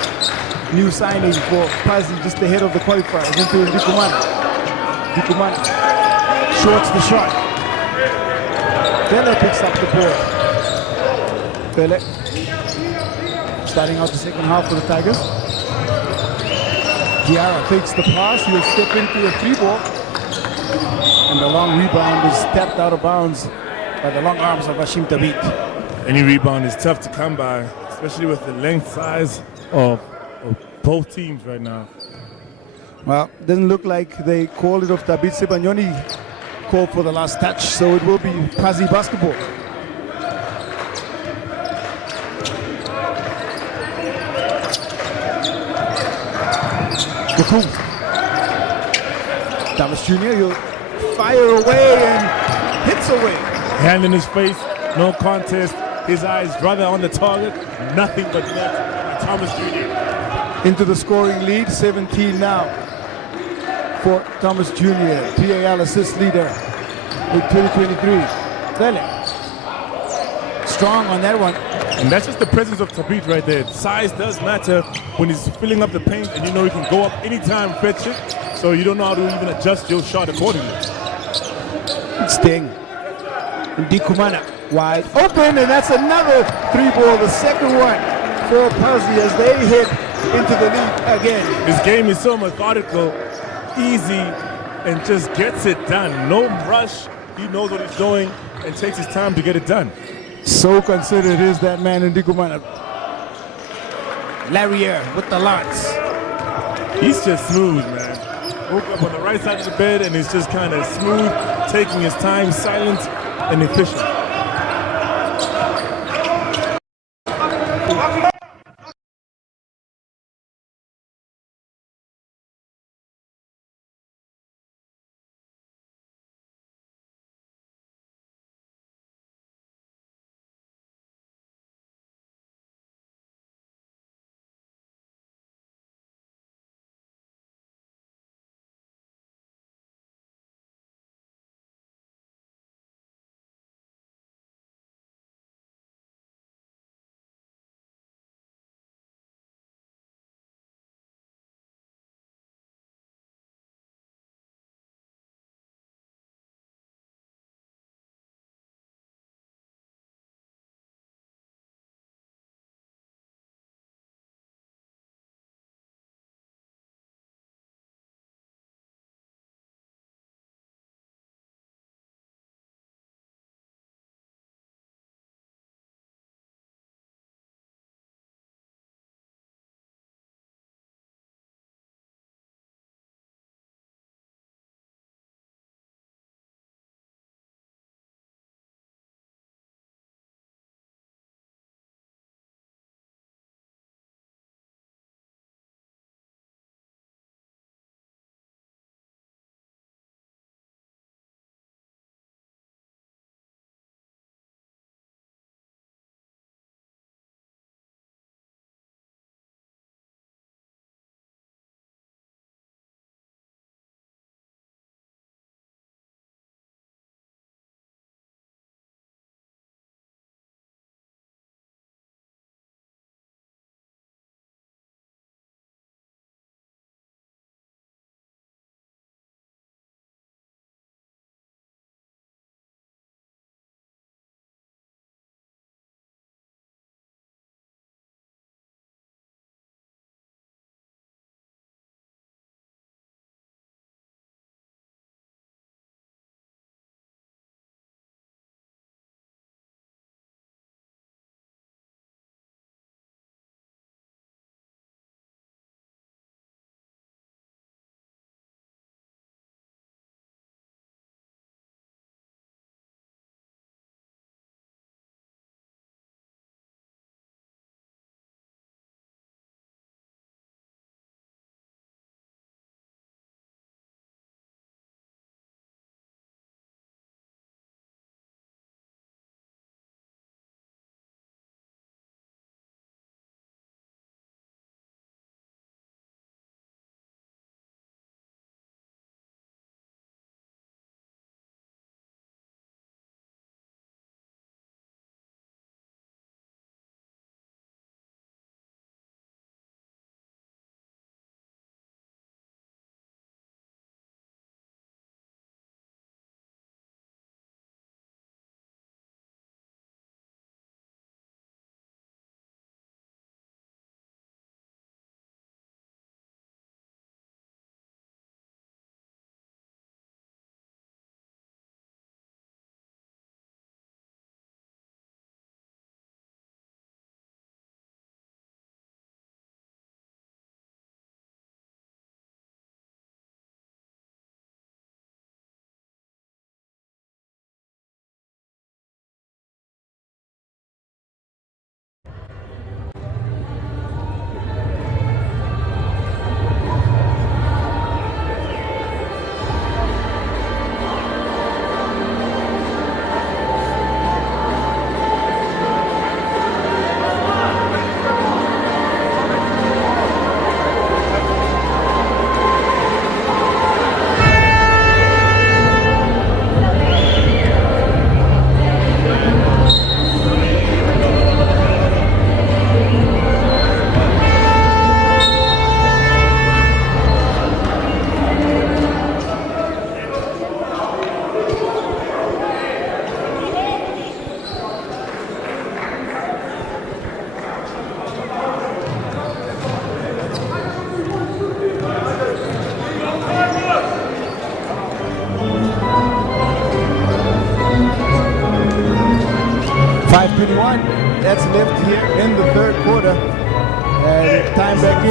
new signing for Pazi just ahead of the qualifiers into Dikumana. Dikumana shorts the shot. Pele picks up the ball. Pele starting out the second half for the Tigers. Diarra fakes the pass. He'll step into a 3-ball. And And the long rebound is tapped out of bounds by the long arms of Hashim Thabit. Any rebound is tough to come by, especially with the length size of both teams right now. Well, doesn't look like they called it off. Thabit Sibanyoni called for the last touch, so it will be Pazi basketball. Bakum. Thomas Jr., he'll fire away and hits away. Hand in his face, no contest. His eyes rather on the target, nothing but net by Thomas Jr. Into the scoring lead, 17 now for Thomas Jr., B.A.L assist leader with 2023. Sele. Strong on that one. And that's just the presence of Thabit right there. Size does matter when he's filling up the paint, and you know he can go up anytime, fetch it, so you don't know how to even adjust your shot accordingly. Sting. Ndikumana wide open, and that's another 3-ball, the second one for Pazi as they hit into the lead again. His game is so methodical, easy, and just gets it done. No rush. He knows what he's doing and takes his time to get it done. So considered is that man in Ndikumana. Larrier with the lance. He's just smooth, man. Woke up on the right side of the bed and is just kind of smooth, taking his time, silent and efficient.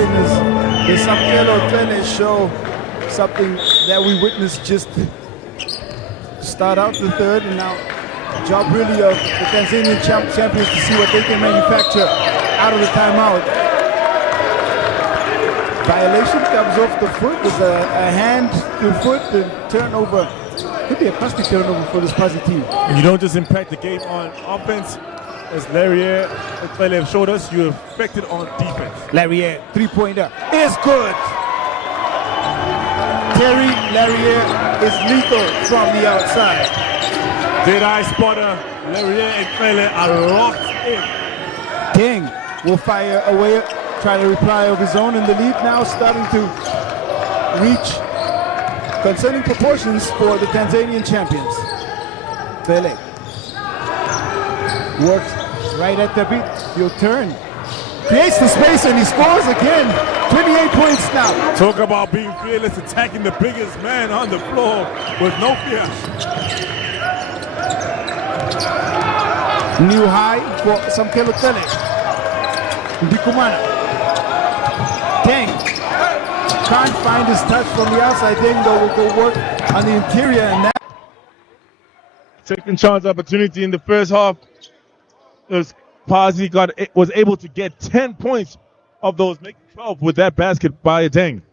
saying is the Samkelo show something that we witnessed just start out the third, and now job really of the Tanzanian champions to see what they can manufacture out of the timeout. Violation comes off the foot. There's a hand to foot and turnover. Could be a costly turnover for this Pazi team. And you don't just impact the game on offense, as Larrier and Fele have showed us, you affect it on defense. Larrier, three-pointer is good. Terry Larrier is lethal from the outside. Dead-eye spotter, Larrier and Fele are locked in. Deng will fire away, try to reply of his own, and the lead now starting to reach concerning proportions for the Tanzanian champions. Fele works right at the beat. He'll turn, creates the space, and he scores again. 28 points now. Talk about being fearless, attacking the biggest man on the floor with no fear. New high for Samkelo Tele. Ndikumana. Deng can't find his touch from the outside. Deng though will go work on the interior, and that Second chance opportunity in the first half. Pazi was able to get 10 points of those, making 12 with that basket by Deng.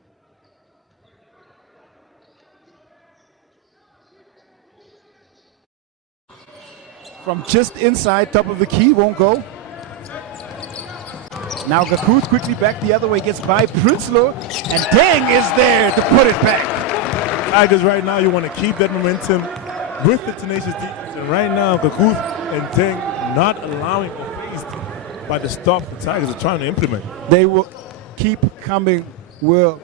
from just inside, top of the key, won't go. Now Gakuth quickly back the other way, gets by Prinsloo, and Deng is there to put it back. Tigers right now, you want to keep that momentum with the tenacious defense, and right now Gakuth and Deng not allowing or phased by the stuff the Tigers are trying to implement. They will keep coming, will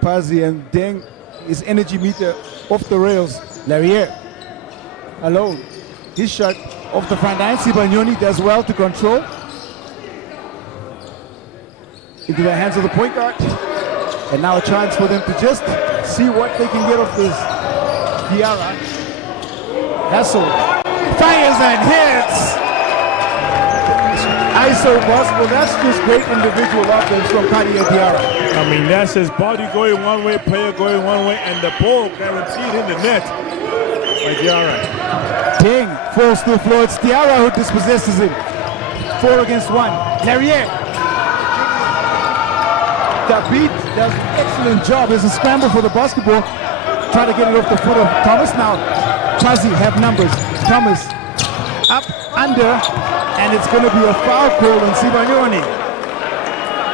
Pazi, and Deng, his energy meter off the rails. Larrier alone, his shot off the front line. Sibanyoni does well to control. Into the hands of the point guard. And now a chance for them to just see what they can get off this Diarra. Hassel fires and hits. ISO possible. That's just great individual offense from Kadia Diarra. I mean, that's his body going one way, player going one way, and the ball guaranteed in the net by Diarra. Deng falls to the floor. It's Diarra who dispossesses him. 4 against 1. Larrier. David does an excellent job. There's a scramble for the basketball. Try to get it off the foot of Thomas. Now, Pazi have numbers. Thomas up, under, and it's going to be a foul call on Sibanyoni.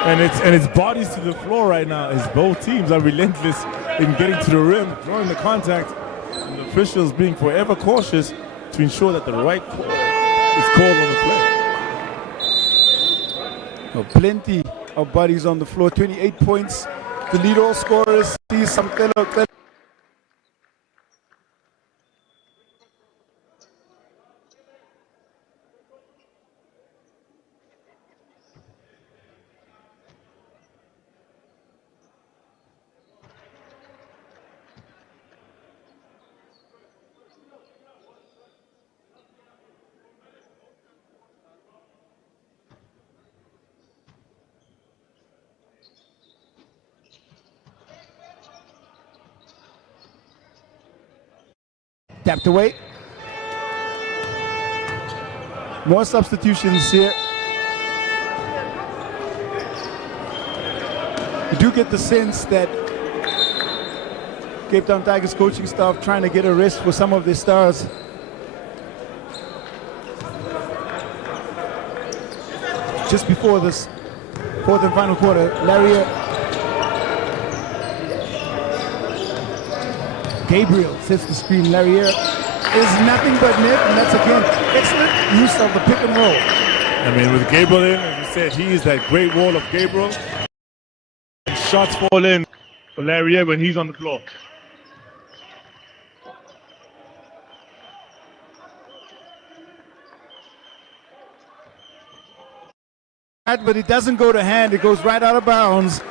And it's bodies to the floor right now, as both teams are relentless in getting to the rim, drawing the contact, and the officials being forever cautious to ensure that the right call is called on the play. Oh, plenty of bodies on the floor. 28 points. The lead all scorers. See some tapped away. More substitutions here. You do get the sense that Cape Town Tigers coaching staff trying to get a rest for some of their stars. Just before this fourth and final quarter, Larrier. Gabriel sets the screen. Larrier is nothing but net, and that's again excellent use of the pick and roll. I mean, with Gabriel in, as you said, he is that great wall of Gabriel. And shots fall in for Larrier when he's on the floor. But it doesn't go to hand, it goes right out of bounds.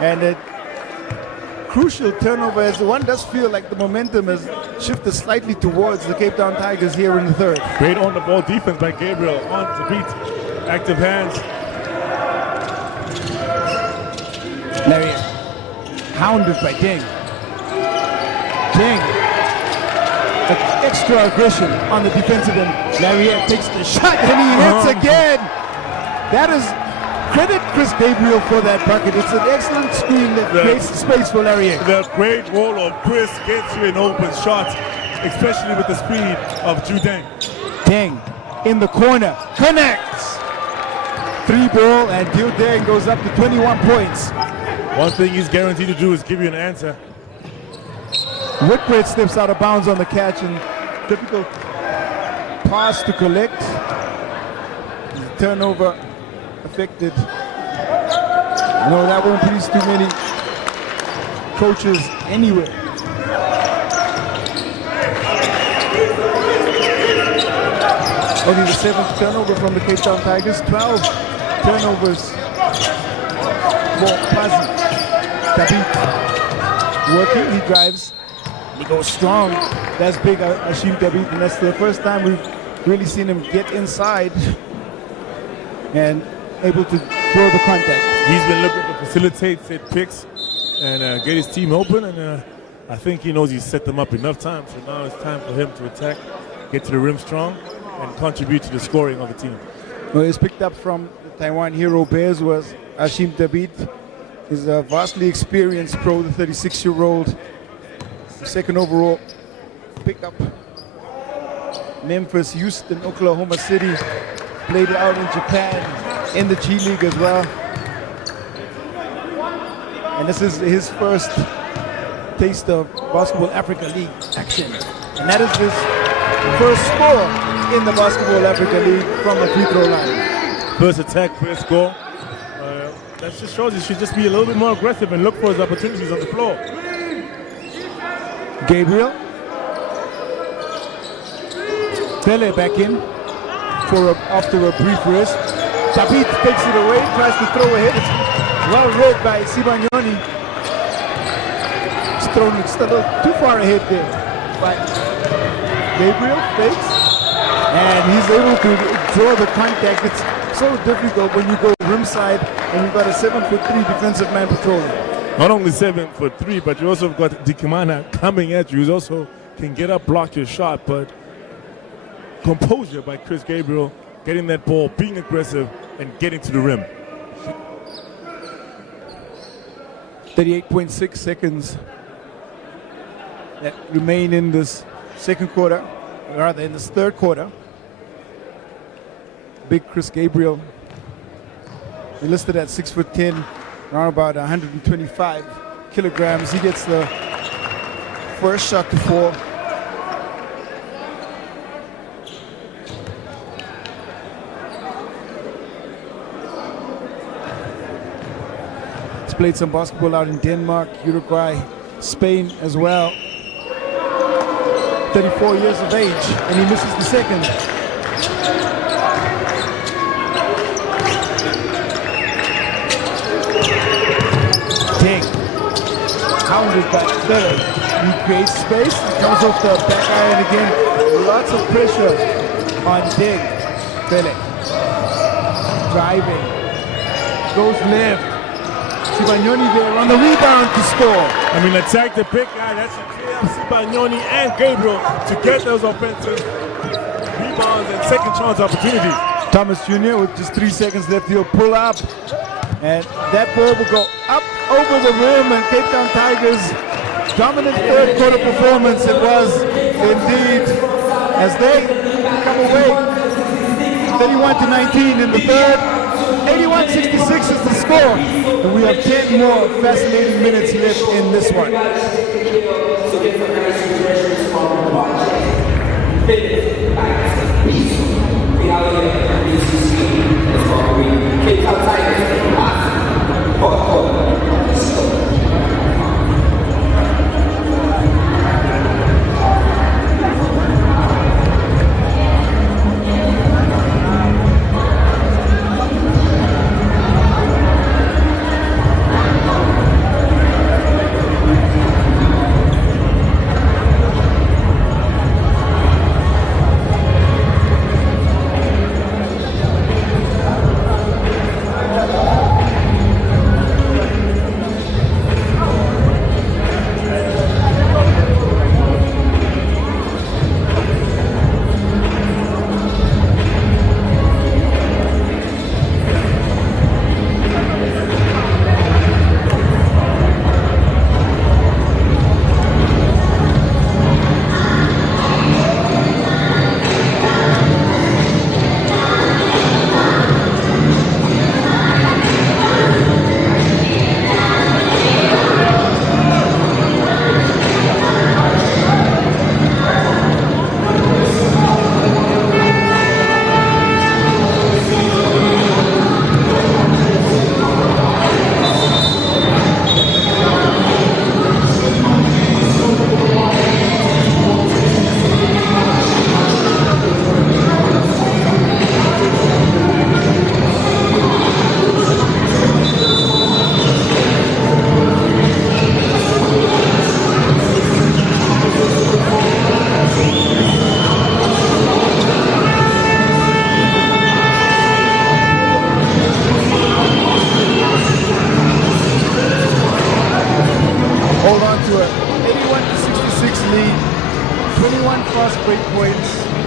And it crucial turnover, as one does feel like the momentum has shifted slightly towards the Cape Town Tigers here in the third. Great on the ball defense by Gabriel on the beat. Active hands. hounded by Deng. Deng, extra aggression on the defensive end. Lariat takes the shot and he hits again. That is credit Chris Gabriel for that bucket. It's an excellent screen that creates space for Lariat. The great role of Chris gets you an open shot, especially with the speed of Ju Deng. Deng in the corner, connects. 3-ball and Ju Deng goes up to 21 points. One thing he's guaranteed to do is give you an answer. Whitbread steps out of bounds on the catch and difficult pass to collect. Turnover affected. No, that won't please too many coaches anywhere. Only the 7th turnover from the Cape Town Tigers. 12 turnovers for Pazi. David working, he drives. He goes strong. That's big, Ashim David, and that's the first time we've really seen him get inside and able to throw the contact. He's been looking to facilitate set picks and get his team open, and I think he knows he's set them up enough time. So now it's time for him to attack, get to the rim strong, and contribute to the scoring of the team. Well, he's picked up from the Taiwan Hero Bears was Ashim David. He's a vastly experienced pro, the 36-year-old. Second overall pickup. Memphis, Houston, Oklahoma City. Played out in Japan, in the G League as well. And this is his first taste of Basketball Africa League action. And that is his first score in the Basketball Africa League from the free throw line. First attack, first score. That just shows he should just be a little bit more aggressive and look for his opportunities on the floor. Gabriel. Pele back in after a brief rest. David takes it away, tries to throw ahead. It's well read by Sibagnoni. It's thrown a little too far ahead there. But Gabriel fakes, and he's able to draw the contact. It's so difficult when you go rim side and you've got a 7'3" defensive man patrolling. Not only 7'3", but you also have got Dikimana coming at you. He also can get up, block your shot, but composure by Chris Gabriel, getting that ball, being aggressive, and getting to the rim. 38.6 seconds that remain in this second quarter, or rather in this third quarter. Big Chris Gabriel, he listed at 6'10", around about 125 kilograms. He gets the first shot to fall. He's played some basketball out in Denmark, Uruguay, Spain as well. 34 years of age, and he misses the second. Deng, hounded by third. He creates space, comes off the back iron again. Lots of pressure on Deng. Pele driving, goes left. Sibagnoni there on the rebound to score. I mean, attack the big guy. That's a clear Sibagnoni and Gabriel to get those offensive rebounds and second chance opportunities. Thomas Jr. with just 3 seconds left, he'll pull up. And that ball will go up over the rim, and Cape Town Tigers' dominant third quarter performance it was indeed, as they come away 31-19 in the third. 81-66 is the score, and we have 10 more fascinating minutes left in this one.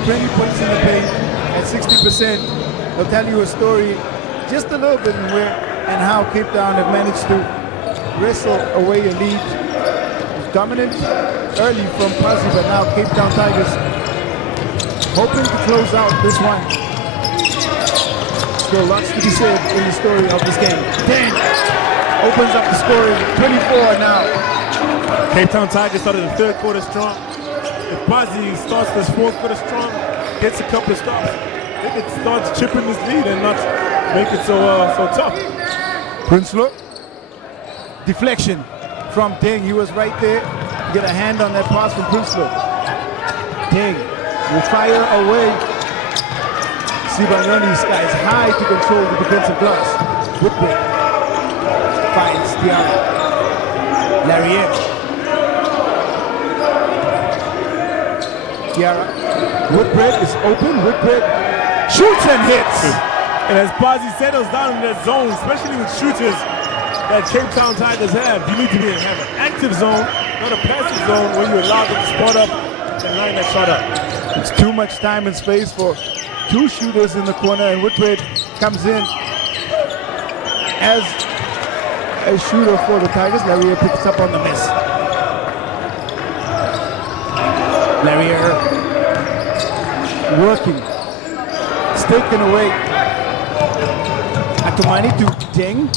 20 points in the paint at 60%. I'll tell you a story just a little bit where and how Cape Town have managed to wrestle away a lead. It was dominant early from Pazi, but now Cape Town Tigers hoping to close out this one. Still lots to be said in the story of this game. 10 opens up the scoring, 24 now. Cape Town Tigers started the third quarter strong. If Pazi starts this fourth quarter strong, gets a couple of stops, they could start chipping this lead and not make it so tough. Prinsloo, deflection from Deng. He was right there. Get a hand on that pass from Prinsloo. Deng will fire away. Sibanyoni skies high to control the defensive glass. Woodbridge finds Diarra. Larriere. Diarra. Woodbridge is open. Woodbridge shoots and hits. And as Pazi settles down in that zone, especially with shooters that Cape Town Tigers have, you need to have an active zone, not a passive zone where you allow them to spot up and line that shot up. It's too much time and space for two shooters in the corner, and Woodbridge comes in as a shooter for the Tigers. Larriere picks up on the miss. Larriere working. It's taken away. Atumani to Deng.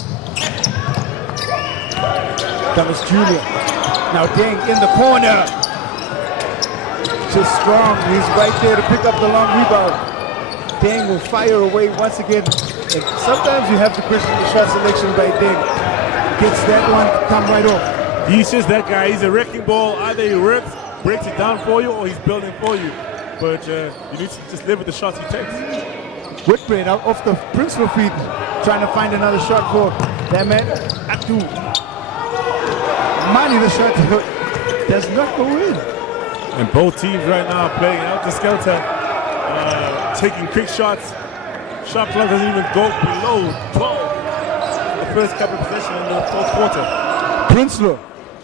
Thomas Jr. Now Deng in the corner. Just strong. He's right there to pick up the long rebound. Deng will fire away once again. And sometimes you have to question the shot selection by Deng. Gets that one to come right off. He's just that guy. He's a wrecking ball. Either he works, breaks it down for you, or he's building for you. But you need to just live with the shots he takes. Woodbridge out off the Prinsloo feet, trying to find another shot for that man. Atu. Mani, the shot does not go in. And both teams right now are playing out the skelter, taking quick shots. Shot clock doesn't even go below 12 in the first couple of possessions in the fourth quarter. Prinsloo,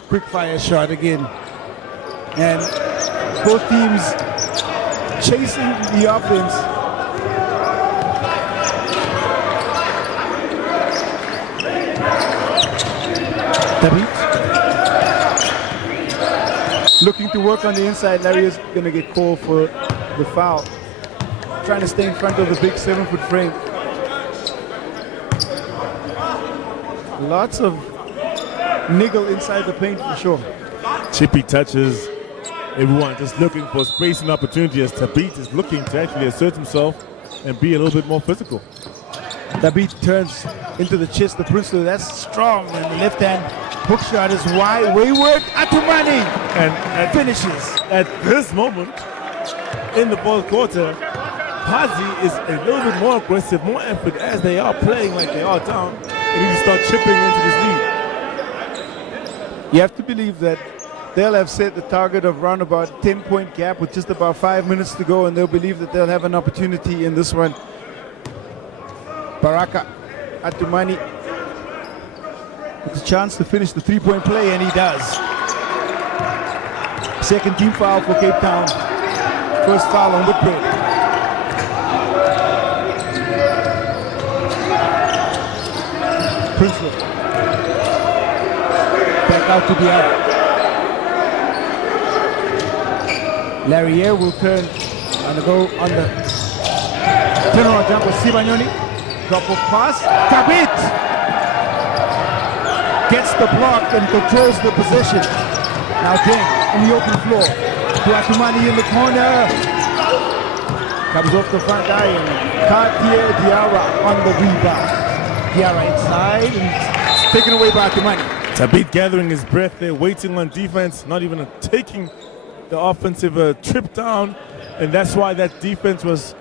quick fire shot again. And both teams chasing the offense. David looking to work on the inside. Larry is going to get called for the foul. Trying to stay in front of the big 7-foot frame. Lots of niggle inside the paint for sure. Chippy touches. Everyone just looking for space and opportunity as Tabit is looking to actually assert himself and be a little bit more physical. Tabit turns into the chest of Prinsloo. That's strong. And the left hand hook shot is wide. Wayward. Atumani. And finishes. At this moment in the fourth quarter, Pazi is a little bit more aggressive, more effort as they are playing like they are down. They need to start chipping into this lead. You have to believe that they'll have set the target of around about 10-point gap with just about 5 minutes to go, and they'll believe that they'll have an opportunity in this one. Baraka Atumani with a chance to finish the three-point play, and he does. Second team foul for Cape Town. First foul on Woodbridge. Prinsloo. Back out to Diarra. Larriere will turn and go on the turnaround jump with Sibanyoni. Drop of pass. Tabit gets the block and controls the possession. Now Deng in the open floor. To Atumani in the corner. Comes off the front iron. Cartier Diarra on the rebound. Diarra inside and it's taken away by Atumani. Tabit gathering his breath there, waiting on defense, not even taking the offensive trip down, and that's why that defense was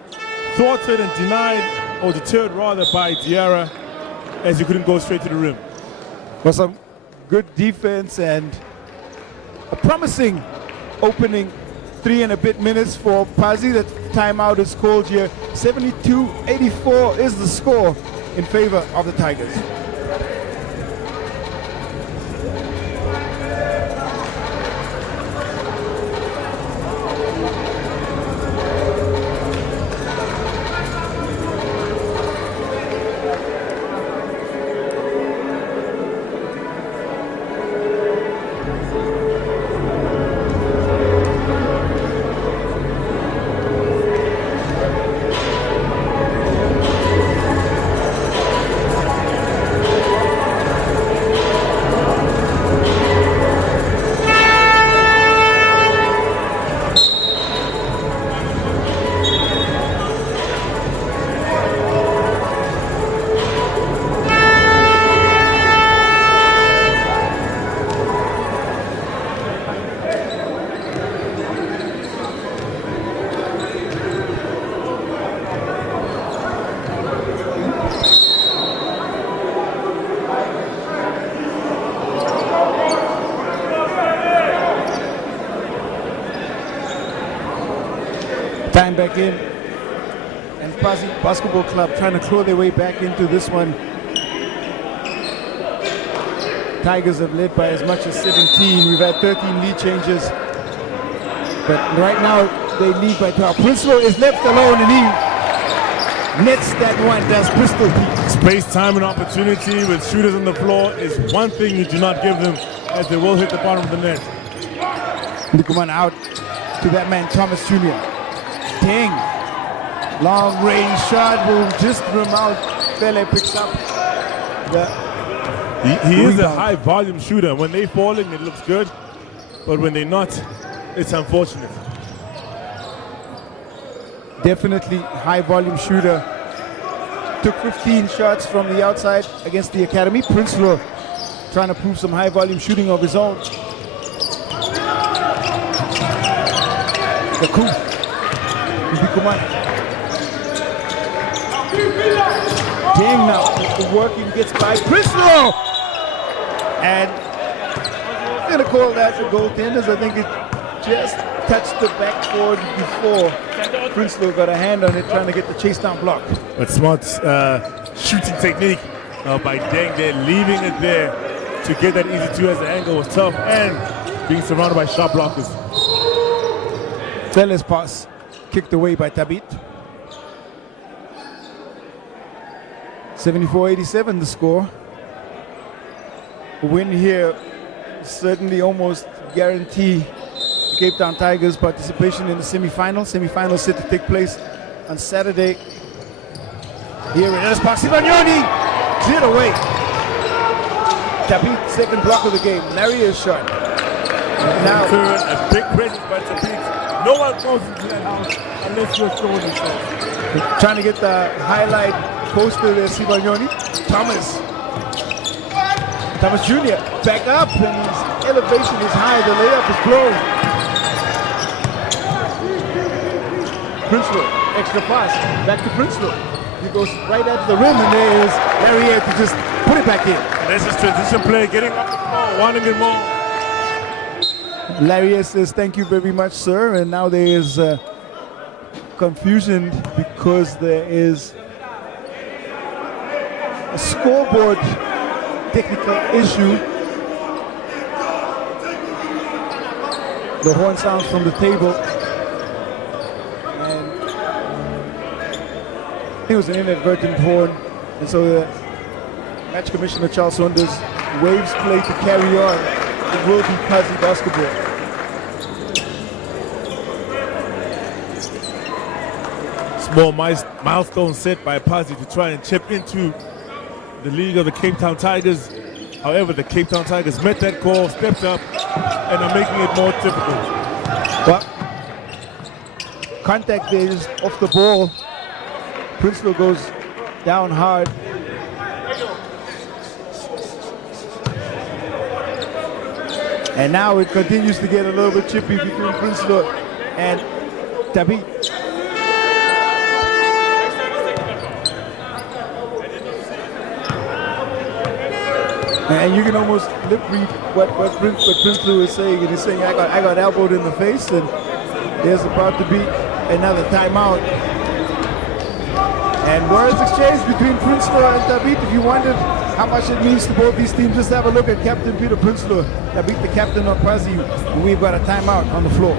thwarted and denied, or deterred rather, by Diarra, as he couldn't go straight to the rim. Was some good defense and a promising opening 3 and a bit minutes for Pazi. That timeout is called here. 72-84 is the score in favor of the Tigers. time back in. And Pazi Basketball Club trying to claw their way back into this one. Tigers have led by as much as 17. We've had 13 lead changes. But right now, they lead by 12. Princeton is left alone and he nets that one. That's Bristol Pete. Space, time, and opportunity with shooters on the floor is one thing you do not give them, as they will hit the bottom of the net. Nikuman out to that man, Thomas Jr. Dang. Long range shot will just rim out. Pele picks up the He is a rebound. high volume shooter. When they falling, it looks good. But when they're not, it's unfortunate. Definitely high volume shooter. Took 15 shots from the outside against the academy. Princeton trying to prove some high volume shooting of his own. The coup. Nikuman. Dang now, the working gets by Princeton! And I'm gonna call that the goaltenders. I think it just touched the backboard before Princeton got a hand on it, trying to get the chase down block. But smart shooting technique by Deng there, leaving it there to get that easy two as the angle was tough and being surrounded by shot blockers. Fellas pass kicked away by Tabit. 74-87 the score. A win here certainly almost guarantee Cape Town Tigers participation in the semi-final. Semi-final set to take place on Saturday. Here it is, Paxibagnoni cleared away. Tabit, second block of the game. Larry's shot. Now A big presence by Tabit. No one goes into that house unless you're showing yourself. trying to get the highlight poster there, Sibagnoni. Thomas Jr. back up, and his elevation is high. The layup is blown. Princeton, extra pass, back to Princeton. He goes right at the rim, and there is Larry to just put it back in. This is transition play, getting up the floor, wanting it more. Larry says, thank you very much, sir. And now there is confusion because there is a scoreboard technical issue. The horn sounds from the table. And it was an inadvertent horn. And so the match commissioner, Charles Saunders, waves play to carry on. It will be Pazi basketball. Small milestone set by Pazi to try and chip into the league of the Cape Town Tigers. However, the Cape Town Tigers met that call, stepped up, and are making it more difficult. But contact there is off the ball. Princeton goes down hard. And now it continues to get a little bit chippy between Princeton and Tabit. And you can almost lip read what Princeton is saying. And he's saying, I got elbowed in the face, and there's about to be another timeout. And words exchanged between Princeton and Tabit. If you wondered how much it means to both these teams, just have a look at Captain Peter Princeton, Tabit, the captain of Pazi. We've got a timeout on the floor.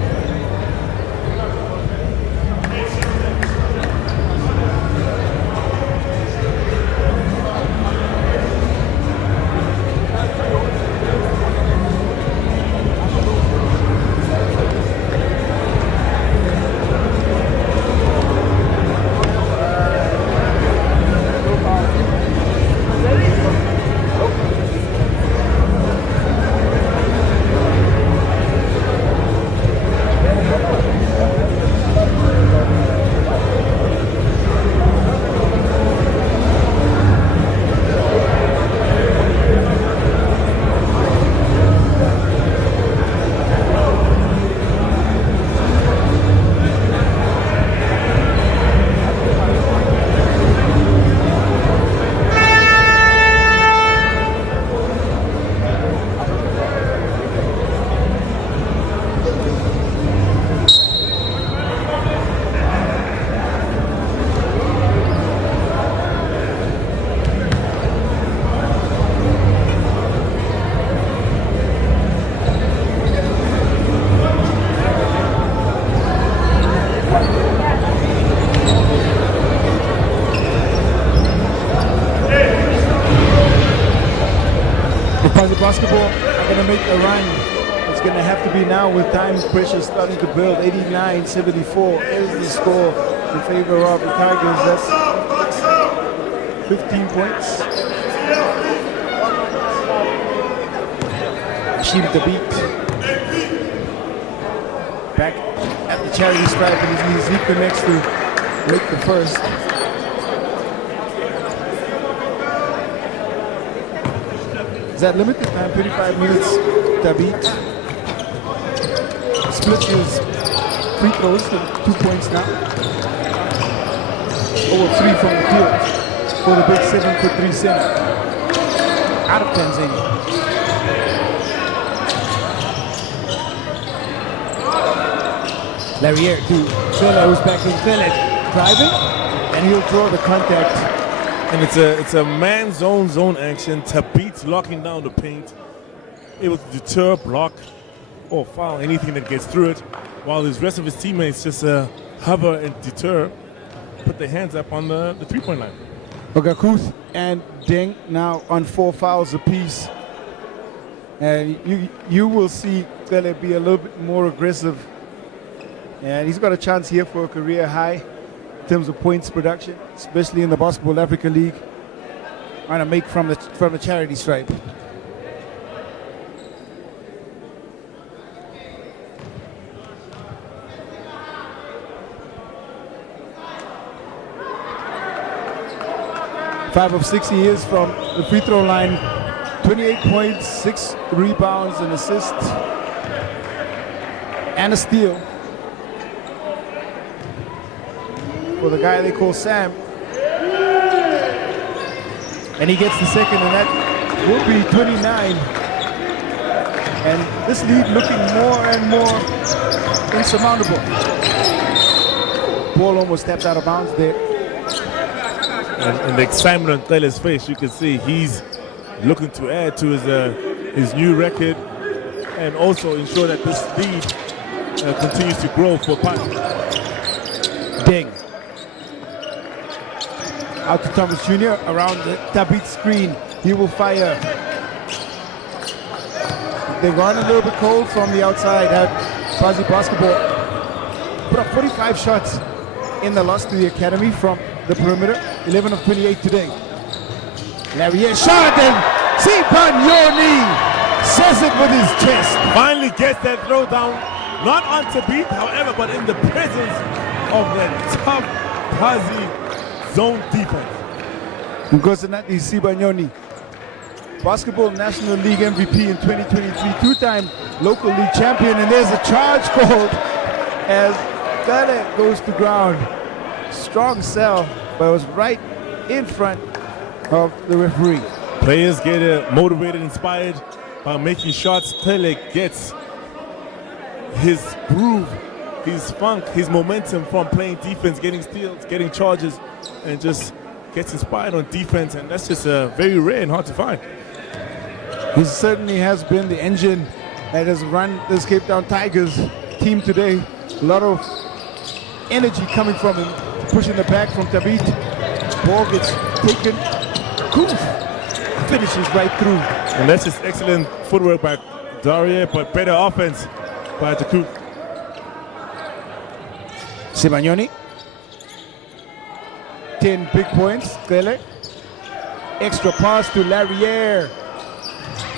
Basketball are going to make a run. It's going to have to be now with time pressure starting to build. 89-74 is the score in favor of the Tigers. That's 15 points. Sheep the beat. Back at the charity stripe, and he's Zeke next to make the first. Is that limited time? 35 minutes to beat. Splits his free throws to 2 points now. Over 3 from the field for the big 7'3" center out of Tanzania. Larriere to Sela, who's back in Sela, driving, and he'll draw the contact. And it's a man zone action. Tabit's locking down the paint, able to deter, block, or foul anything that gets through it, while his rest of his teammates just hover and deter, put their hands up on the three-point line. Ogakuth and Deng now on 4 fouls apiece. And you will see Sela be a little bit more aggressive. And he's got a chance here for a career high in terms of points production, especially in the Basketball Africa League. Trying to make from the charity stripe. Five of 6 he is from the free throw line. 28 points, 6 rebounds, an assist, and a steal for the guy they call Sam. And he gets the second, and that will be 29. And this lead looking more and more insurmountable. Ball almost stepped out of bounds there. And the excitement on Tele's face, you can see he's looking to add to his new record and also ensure that this lead continues to grow for Pazi. Deng. Out to Thomas Jr. around the Tabit screen. He will fire. They run a little bit cold from the outside. Had Pazi Basketball put up 45 shots in the loss to the academy from the perimeter. 11 of 28 today. Larriere shot, and Sibanyoni says it with his chest. Finally gets that throw down, not on Tabit, however, but in the presence of that tough Pazi zone defense. Ngozinati Sibanyoni, Basketball National League MVP in 2023, two-time local league champion, and there's a charge called as Gale goes to ground. Strong sell, but it was right in front of the referee. Players get motivated, inspired by making shots. Tele gets his groove, his funk, his momentum from playing defense, getting steals, getting charges, and just gets inspired on defense, and that's just very rare and hard to find. He certainly has been the engine that has run this Cape Town Tigers team today. A lot of energy coming from him, pushing the back from Tabit. Ball gets taken. Koof finishes right through. And that's just excellent footwork by Daria, but better offense by Taku. Sibanyoni. 10 big points. Tele. Extra pass to Larriere.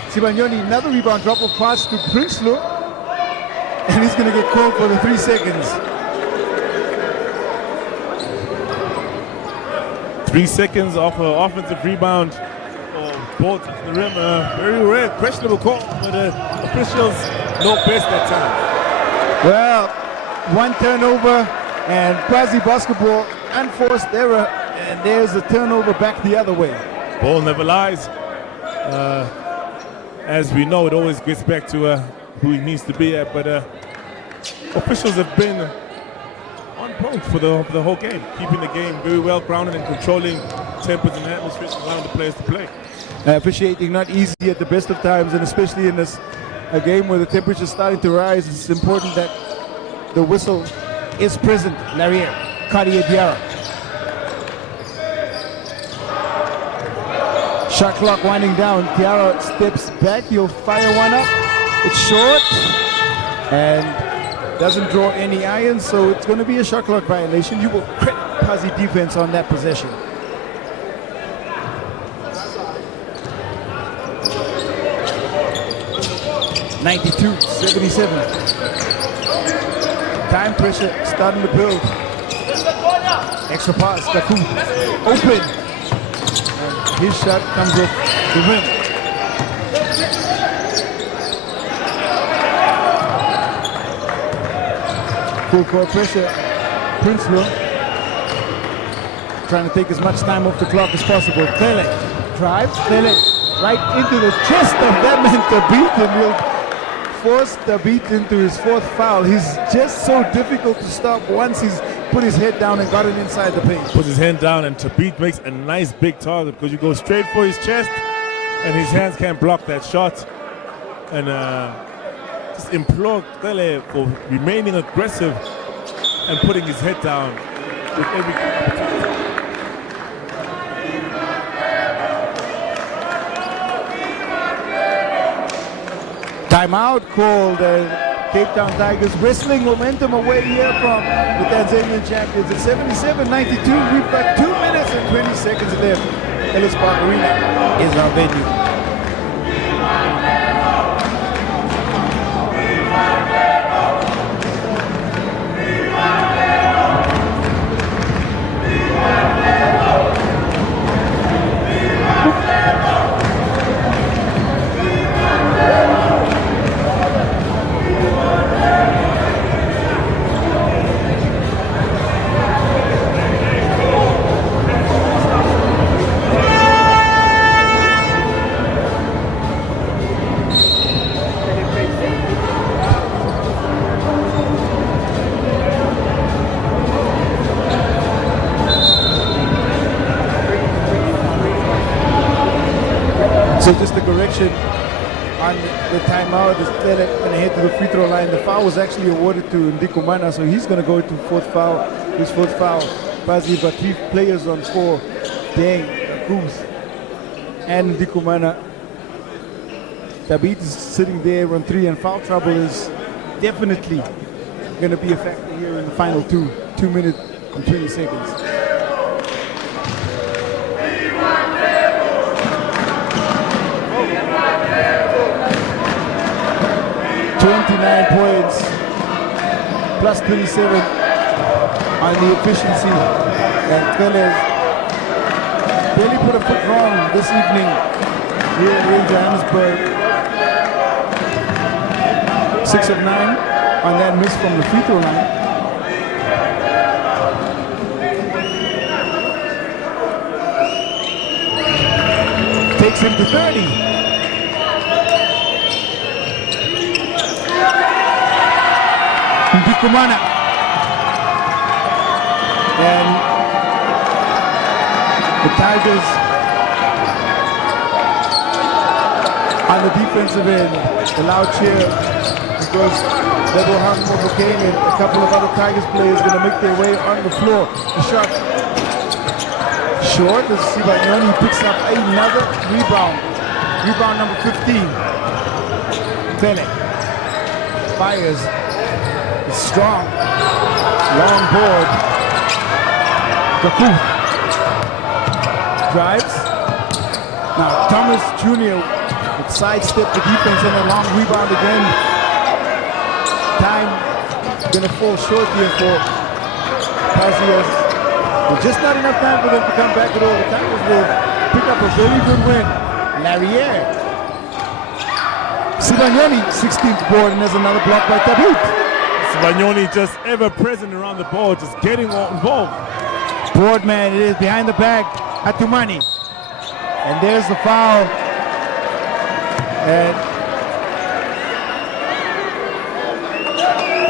Sibanyoni, another rebound, drop of pass to Prinsloo. And he's going to get called for the 3 seconds. 3 seconds off an offensive rebound. Ball to the rim. Very rare, questionable call, but officials know best that time. Well, one turnover and Pazi Basketball unforced error, and there's a turnover back the other way. Ball never lies. As we know, it always gets back to who he needs to be at, but officials have been on point for the whole game, keeping the game very well grounded and controlling tempers and atmospheres, allowing the players to play. Officiating not easy at the best of times, and especially in this a game where the temperature is starting to rise, it's important that the whistle is present. Larriere, Cartier Diarra. Shot clock winding down. Tiara steps back. He'll fire one up. It's short and doesn't draw any iron, so it's going to be a shot clock violation. You will credit Pazi defense on that possession. (92-77). Time pressure starting to build. Extra pass, Kaku. Open. And his shot comes off the rim. Full court pressure. Prinsloo trying to take as much time off the clock as possible. Pele drives. Pele right into the chest of that man Tabit, and he'll force Tabit into his fourth foul. He's just so difficult to stop once he's put his head down and got it inside the paint. Puts his hand down, and Tabit makes a nice big target because you go straight for his chest and his hands can't block that shot. And just implore Pele for remaining aggressive and putting his head down with every opportunity. Timeout called. Cape Town Tigers wrestling momentum away here from the Tanzanian champions. At 77-92, we've got 2 minutes and 20 seconds left. Ellis Park Arena is our venue. So just a correction on the timeout. Is going to head to the free throw line. The foul was actually awarded to Ndikumana, so he's going to go to fourth foul. His fourth foul. Pazi, but 3 players on 4. Dang, Goose and Ndikumana. Tabit is sitting there on 3, and foul trouble is definitely going to be a factor here in the final 2 minutes and 20 seconds. 29 points, plus 27 on the efficiency. And Pele barely put a foot wrong this evening here in Johannesburg. 6 of 9 on that miss from the free throw line. Takes him to 30. Ndikumana. And the Tigers on the defensive end, the loud cheer because Lebohang Mofokeng and a couple of other Tigers players going to make their way on the floor. The shot short as Sibanyoni picks up another rebound. Rebound number 15. Pele fires. Strong, long board. Kaku drives. Now Thomas Jr. would sidestep the defense and a long rebound again. Time gonna fall short here for Pazi. There's just not enough time for them to come back at all. The Tigers will pick up a very good win. Larriere. Sibanyoni, 16th board, and there's another block by Tabit. Banyoni just ever present around the ball, just getting involved. Boardman, it is behind the back. Atumani. And there's the foul. And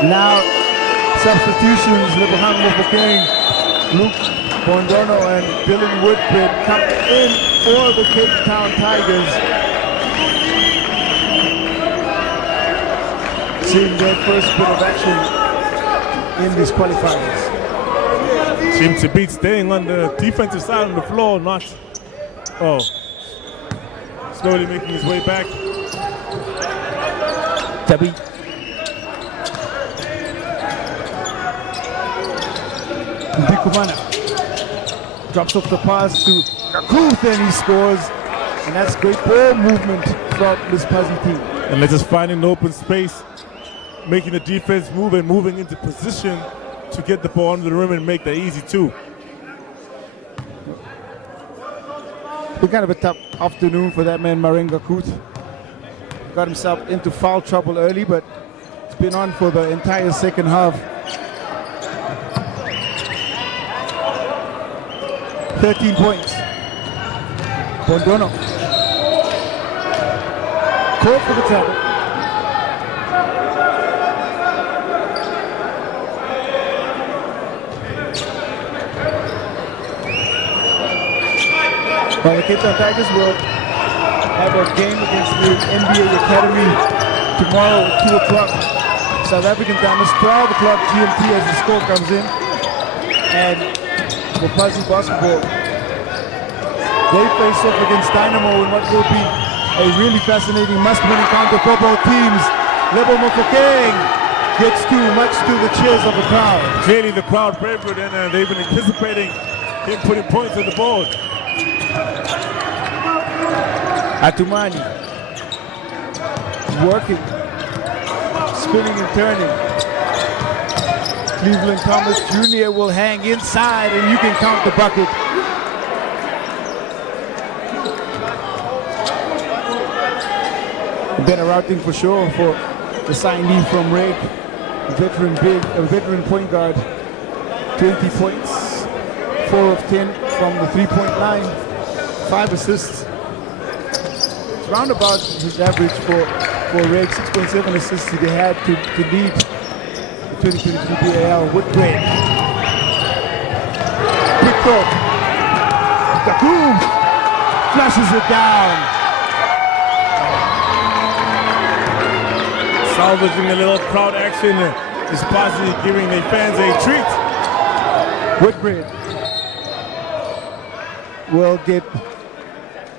now substitutions. Lebohang Mofokeng, Luke Bondono, and Dylan Woodbridge come in for the Cape Town Tigers. Seeing their first bit of action in these qualifiers. Seems to be staying on the defensive side of the floor, not. Oh, slowly making his way back. Tabi. Ndikumana drops off the pass to Kakuth and he scores. And that's great ball movement from this Pazi team. And they're just finding an open space, making the defense move and moving into position to get the ball under the rim and make that easy too. Been kind of a tough afternoon for that man, Marenga Kuth. Got himself into foul trouble early, but it's been on for the entire second half. 13 points. Bondono. Caught for the tackle. Well, the Cape Town Tigers will have a game against the NBA Academy tomorrow at 2 o'clock. South African time is 12 o'clock GMT as the score comes in. And for Pazi basketball, they face off against Dynamo in what will be a really fascinating must-win encounter for both teams. Lebo Mofokeng gets too much to the cheers of the crowd. Clearly the crowd favored and they've been anticipating him putting points on the board. Atumani working, spinning and turning. Cleveland Thomas Jr. will hang inside and you can count the bucket. Better routing for sure for the signee from Rake, veteran point guard. 20 points, 4 of 10 from the three-point line, 5 assists. It's roundabout his average for Rake, 6.7 assists they had to lead the 2023 B.A.L. Woodgrave. Picked up. Kaku flashes it down. Salvaging a little crowd action. Is Pazi giving the fans a treat. Woodgrave will get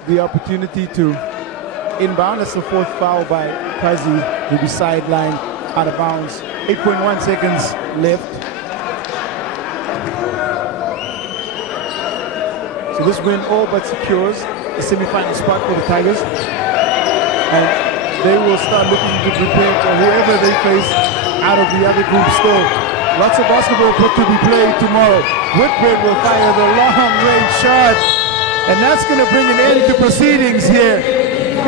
the opportunity to inbound. That's the 4th foul by Pazi. He'll be sidelined out of bounds. 8.1 seconds left. So this win all but secures the semi-final spot for the Tigers. And they will start looking to prepare for whoever they face out of the other group still. Lots of basketball put to be played tomorrow. Whitbread will fire the long-range shot. And that's going to bring an end to proceedings here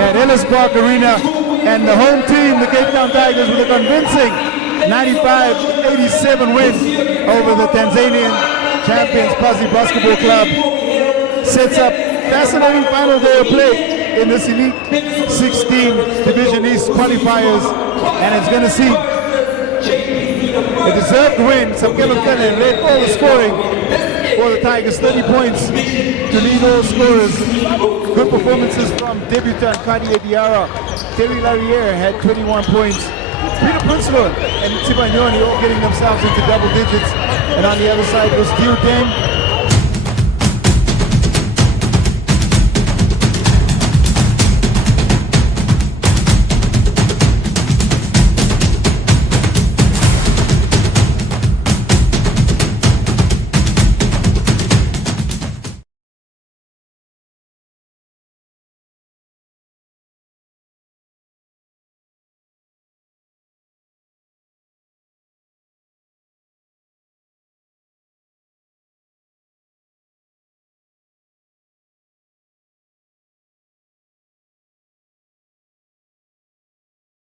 at Ellis Park Arena. And the home team, the Cape Town Tigers, with a convincing 95-87 win over the Tanzanian champions Pazi Basketball Club. Sets up fascinating final day of play in this Elite 16 Division East qualifiers, and it's going to see a deserved win. Samkelo Kene led all the scoring for the Tigers, 30 points to lead all scorers. Good performances from debutant Cartier Diarra. Terry Larriere had 21 points. Peter Prinsloo and Tsibanyoni all getting themselves into double digits. And on the other side was Dio Deng